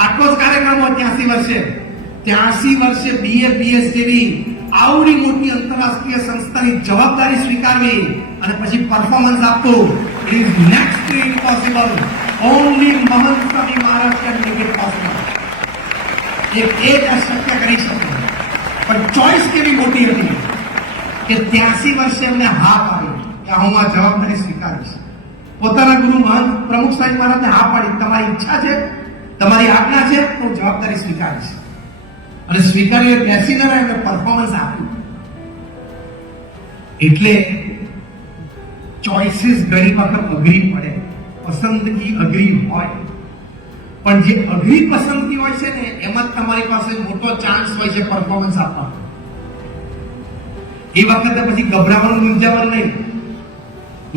આટલો જ કાર્યક્રમ હોય 83 વર્ષે. 83 વર્ષે BA-BS જેવી આવડી મોટી આંતરરાષ્ટ્રીય સંસ્થાની જવાબદારી સ્વીકારવી અને પછી પરફોર્મન્સ આપવું, it is next impossible. Only મહંત Swami Maharaj can make it possible. એક અશક્ય કરી શકે. પણ ચોઇસ કેવી મોટી હતી કે 83 વર્ષે એમને હા પાડી કે હું આ જવાબદારી સ્વીકારીશ. પોતાના ગુરુ મહંત પ્રમુખ સ્વામી મહારાજને હા પાડી, તમારી ઈચ્છા છે, તમારી આજ્ઞા છે તો હું જવાબદારી સ્વીકારીશ. અને સ્વીકારીને બેસીને એમને પરફોર્મન્સ આપ્યું. એટલે ચોઇસીસ ઘણી વખત અઘરી પડે, પસંદગી અઘરી હોય, પણ જે અઘરી પસંદગી હોય છે ને એમાં જ તમારી પાસે મોટો ચાન્સ હોય છે પરફોર્મન્સ આપવાનો. એ વખતે પછી ગભરાવાનું, મૂંઝાવાનું નહીં.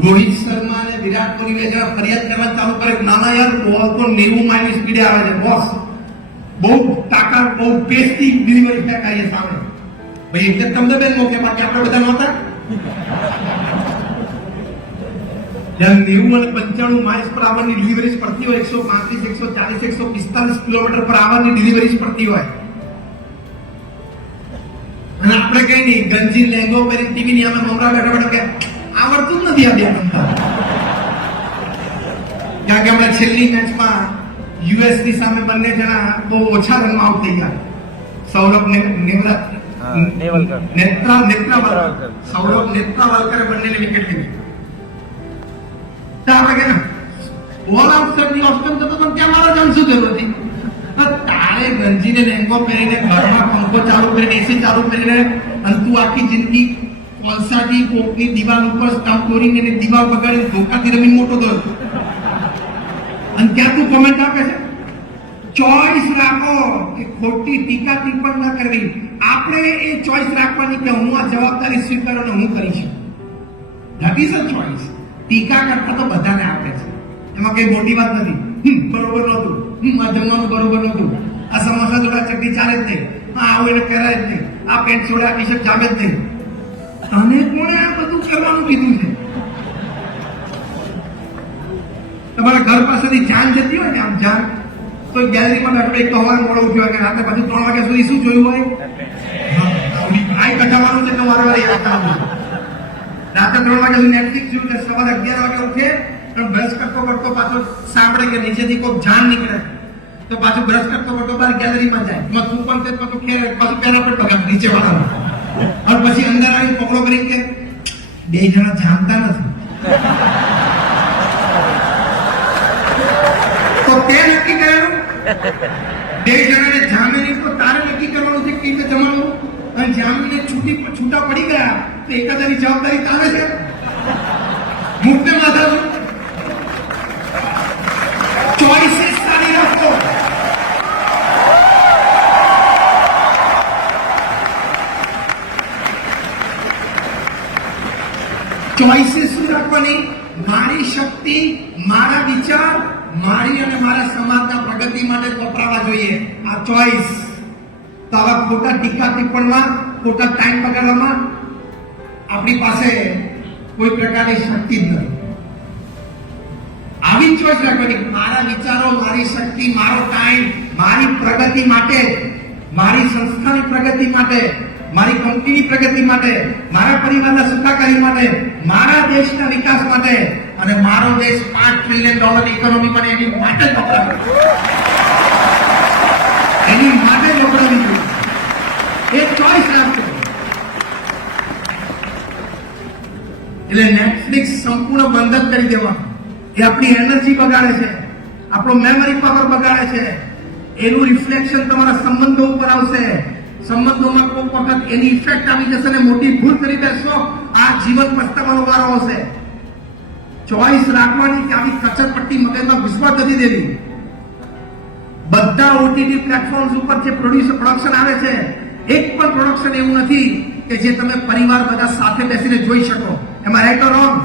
રોહિત શર્મા અને વિરાટ કોહલી જરા ફરિયાદ કરવા ચાલુ કરે, નાના યાર બોલ તો 90 માઇલની સ્પીડે આવે છે બોસ, બહુ તાકાત, બહુ પેસથી ડિલિવરી ફેંકાઈએ સામે. ભાઈ એટલે તમને બેન મોકે, બાકી આપણે બધા નહોતા. જ્યારે 90 અને 95 માઇલ્સ પર આવરની ડિલિવરી પડતી હોય, 135, 140, 145 કિલોમીટર પર આવરની ડિલિવરી પડતી હોય, અને આપણે કઈ નહીં ગંજી લેંગો પહેરી ટીવી ની આમે મમરા બેઠા બેઠા કે આવડતું નથી આ બે નંબર. કારણ કે હમણાં છેલ્લી મેચમાં યુએસ ની સામે બંને જણા બહુ ઓછા રનમાં આઉટ થઈ ગયા. સૌરભ નેત્રાવલકરે બંનેને વિકેટ લીધી. બોલ આઉટ ની ઓપ્શન થતો તો ક્યાં મારા ચાન્સ શું જરૂર હતી? તારે ગંજીને લેંગો પહેરીને ઘરમાં પંખો ચાલુ કરીને એસી ચાલુ કરીને અને તું આખી જિંદગી કોલસાથી કોકની દિવાલ ઉપર સ્ટમ્પ દોરીને એને દિવાલ બગાડીને ધોકાથી રમીને મોટો થયો. અને ત્યાં તું કોમેન્ટ આપે છે. ચોઈસ રાખો કે ખોટી ટીકા ટિપ્પણ ના કરવી. આપણે એ ચોઈસ રાખવાની કે હું આ જવાબદારી સ્વીકારો ને હું કરીશ. That is a choice. ટીકા કરતા તો બધાને આપે છે, એમાં કઈ મોટી વાત નથી. બરોબર નહોતું, આ જમવાનું બરોબર નહોતું, આ સમોસા જોડા ચટણી ચાલે જ નહીં, આવું એને કરાય જ નહીં, આ પેન્ટ જોડા ટી શર્ટ જામે જ નહીં. તને કોણે આ બધું કરવાનું કીધું છે? તમારા ઘર પાસેથી જાન જતી હોય ને, આમ જાન તો ગેલેરીમાં બેઠો એક તો હવારે મોડો ઉઠ્યો હોય કે રાતે પાછું 3 વાગ્યા સુધી શું જોયું હોય? આઈ કઢાવવાનું છે તો વારે વારે યાદ કરવાનું. રાતે 3 વાગ્યા સુધી નેટફ્લિક્સ જોયું કે સવારે 11 વાગે ઉઠે પણ બ્રશ કરતો કરતો પાછો સાંભળે કે નીચેથી કોઈ જાન નીકળે તો પાછું બ્રશ કરતો કરતો બહાર ગેલેરીમાં જાય. એમાં તું પણ તે પાછું ખેર પાછું પેલા પર પગાર નીચે વાળા અને પછી અંદર આવી પકડો કરી કે બે જણા જાણતા નથી. તો તે નક્કી કરેલું બે જણાને જામે નહીં તો તારે નક્કી કરવાનું છે કે રીતે જમાડવું. અને જામીને છૂટા પડી ગયા તો એકાદાની જવાબદારી તારે છે. મુક્તે માથા ચોઈસીસ સારી રાખો. ચોઈસીસ શું રાખવાની? મારી શક્તિ, મારા વિચાર, મારી અને મારા સમાજના પ્રગતિ માટે વપરાવા જોઈએ. આ ચોઈસ. તો આવા ખોટા ટીકા ટિપ્પણમાં, ખોટા ટાઈમ બગાડવામાં આપણી પાસે કોઈ પ્રકારની શક્તિ જ નથી. આવી ચોઈસ રાખવાની, મારા વિચારો, મારી શક્તિ, મારો ટાઈમ, મારી પ્રગતિ માટે મારી સંસ્થાની પ્રગતિ માટે, મારી કંપનીની પ્રગતિ માટે, મારા પરિવારના સુખાકારી માટે, મારા દેશના વિકાસ માટે અને મારો દેશ $5 ટ્રિલિયન ઇકોનોમી બને એની માટે જ વપરાવે. એની માટે જ વપરાવી જોઈએ. એ ચોઈસ રાખજો. એટલે નેટફ્લિક્સ સંપૂર્ણ બંધ જ કરી દેવાનું. એ આપણી એનર્જી બગાડે છે, આપણો મેમરી પાવર બગાડે છે. એનું રિફ્લેક્શન તમારા સંબંધો ઉપર આવશે. સંબંધોમાં કોઈ વખત એની ઇફેક્ટ આવી જશે ને મોટી ભૂલ કરી બેસશો, આ જીવન પસ્તાવાનો વારો આવશે. ચોઈસ રાખવાની કે આવી કચરપટ્ટી મગજમાં ઘૂસવા નથી દેવી. બધા ઓટીટી પ્લેટફોર્મ્સ ઉપર જે પ્રોડક્શન આવે છે, એક પણ પ્રોડક્શન એવું નથી કે જે તમે પરિવાર બધા સાથે બેસીને જોઈ શકો. એમાં રાઈટ ઓર રોંગ?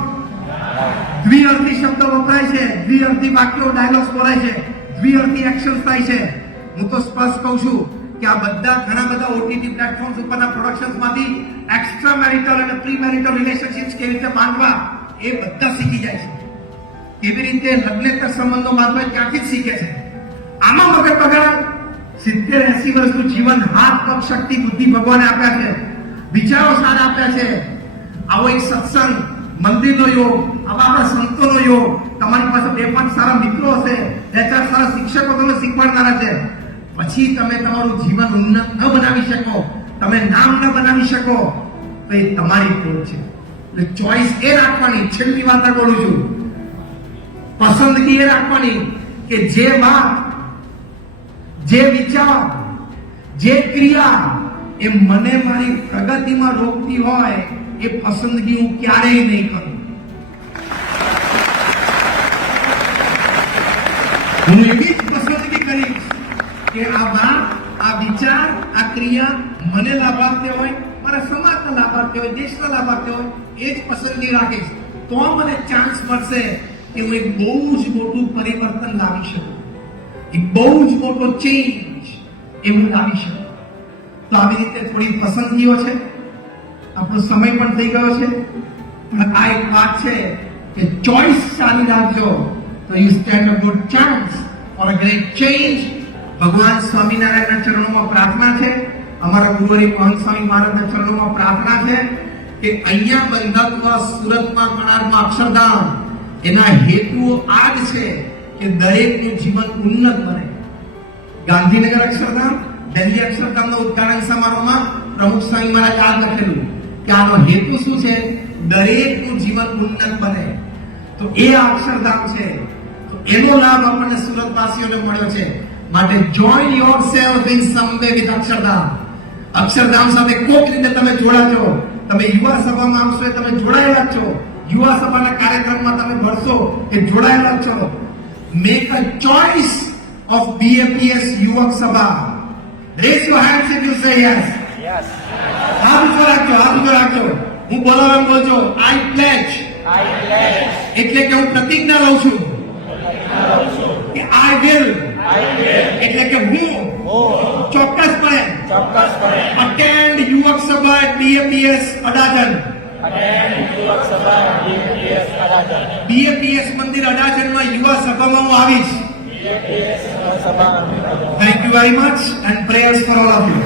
દ્વિઅર્થી શબ્દો વપરાય છે, દ્વિઅર્થી વાક્યો, ડાયલોગ્સ બોલાય છે, દ્વિઅર્થી એક્શન્સ થાય છે. હું તો સ્પષ્ટ કહું છું કે આ બધા ઘણા બધા ઓટીટી પ્લેટફોર્મ્સ ઉપરના પ્રોડક્શન્સમાંથી એક્સ્ટ્રા મેરિટલ અને પ્રી મેરિટલ રિલેશનશિપ્સ કેવી રીતે બાંધવા એ બધા શીખી જાય છે. કેવી રીતે લગ્નેતર સંબંધો બાંધવા ત્યાંથી જ શીખે છે. આમાં મગજ બગાડ. 70-80 વર્ષનું જીવન, હાથ પગ શક્તિ બુદ્ધિ ભગવાને આપ્યા છે, વિચારો સારા આપ્યા છે. આવો એક સત્સંગ, મંદિરનો યોગ, આવા આપણા સંતોનો યોગ, તમારી પાસે 2-5 સારા મિત્રો હશે, 2-4 સારા શિક્ષકો તમને શીખવાડનારા છે. પછી તમે તમારું જીવન ઉન્નત ન બનાવી શકો, તમે નામ ન બનાવી શકો, તો એ તમારી ભૂલ છે. એટલે ચોઈસ એ રાખવાની. છેલ્લી વાત બોલું છું, પસંદગી એ રાખવાની કે જે વાત, જે વિચાર, જે ક્રિયા એ મને મારી પ્રગતિમાં રોકતી હોય એ પસંદગી હું ક્યારેય નહીં કરું. હું એવી જ પસંદગી કરીશ કે આ વાત, આ વિચાર, આ ક્રિયા મને લાભાર્થી હોય, મારા સમાજને લાભાર્થી હોય, દેશને લાભાર્થી હોય, એ જ પસંદગી રાખીશ. તો મને ચાન્સ મળશે કે હું એક બહુ જ મોટું પરિવર્તન લાવી શકું, એક બહુ જ મોટો ચેન્જ એવું લાવી શકું. તો આવી રીતે થોડી પસંદગીઓ છે. આપણો સમય પણ થઈ ગયો છે. પણ આ એક વાત છે કે ચોઈસ ચાલી રાખજો તો you stand a good chance for a great change. ભગવાન સ્વામિનારાયણના ચરણોમાં પ્રાર્થના છે, અમારા ગુરુવરી મહંત સ્વામી મહારાજના ચરણોમાં પ્રાર્થના છે કે અહીંયા બંધાત્મા, સુરતમાં, કણારમાં અક્ષરધામ, એના હેતુઓ આ જ છે કે દરેકનું જીવન ઉન્નત બને. ગાંધીનગર અક્ષરધામ, દિલ્હી અક્ષરધામના ઉદ્ઘાટન સમારોહમાં પ્રમુખ સ્વામી મહારાજ આ લખેલું કે આનો હેતુ શું છે? દરેકનું જીવન ઉન્નત બને. તો એ આ અક્ષરધામ છે. તો એનો લાભ આપણને સુરતવાસીઓને મળ્યો છે. માટે join yourself in sum way with Akshardham. Akshardham સાથે કોઈક રીતે તમે જોડાજો. તમે યુવા સભામાં આવશો, તમે જોડાયેલા છો. યુવા સભાના કાર્યક્રમમાં તમે ભરશો એ જોડાયેલા છો. Make a choice of BAPS યુવક સભા. Rays your hands if you say yes. Yes. હાથ ઊંચો રાખજો, હાથ ઊંચો રાખજો. હું બોલાવવા બોલજો. આઈ પ્લેજ. એટલે કે હું પ્રતિજ્ઞા લઉં છું કે આઈ વિલ, એટલે કે હું ચોક્કસપણે અટેન્ડ યુવક સભા BAPS અડાજણ, BAPS મંદિર અડાજણમાં યુવા સભામાં હું આવીશ. Thank you very much and prayers for all of you.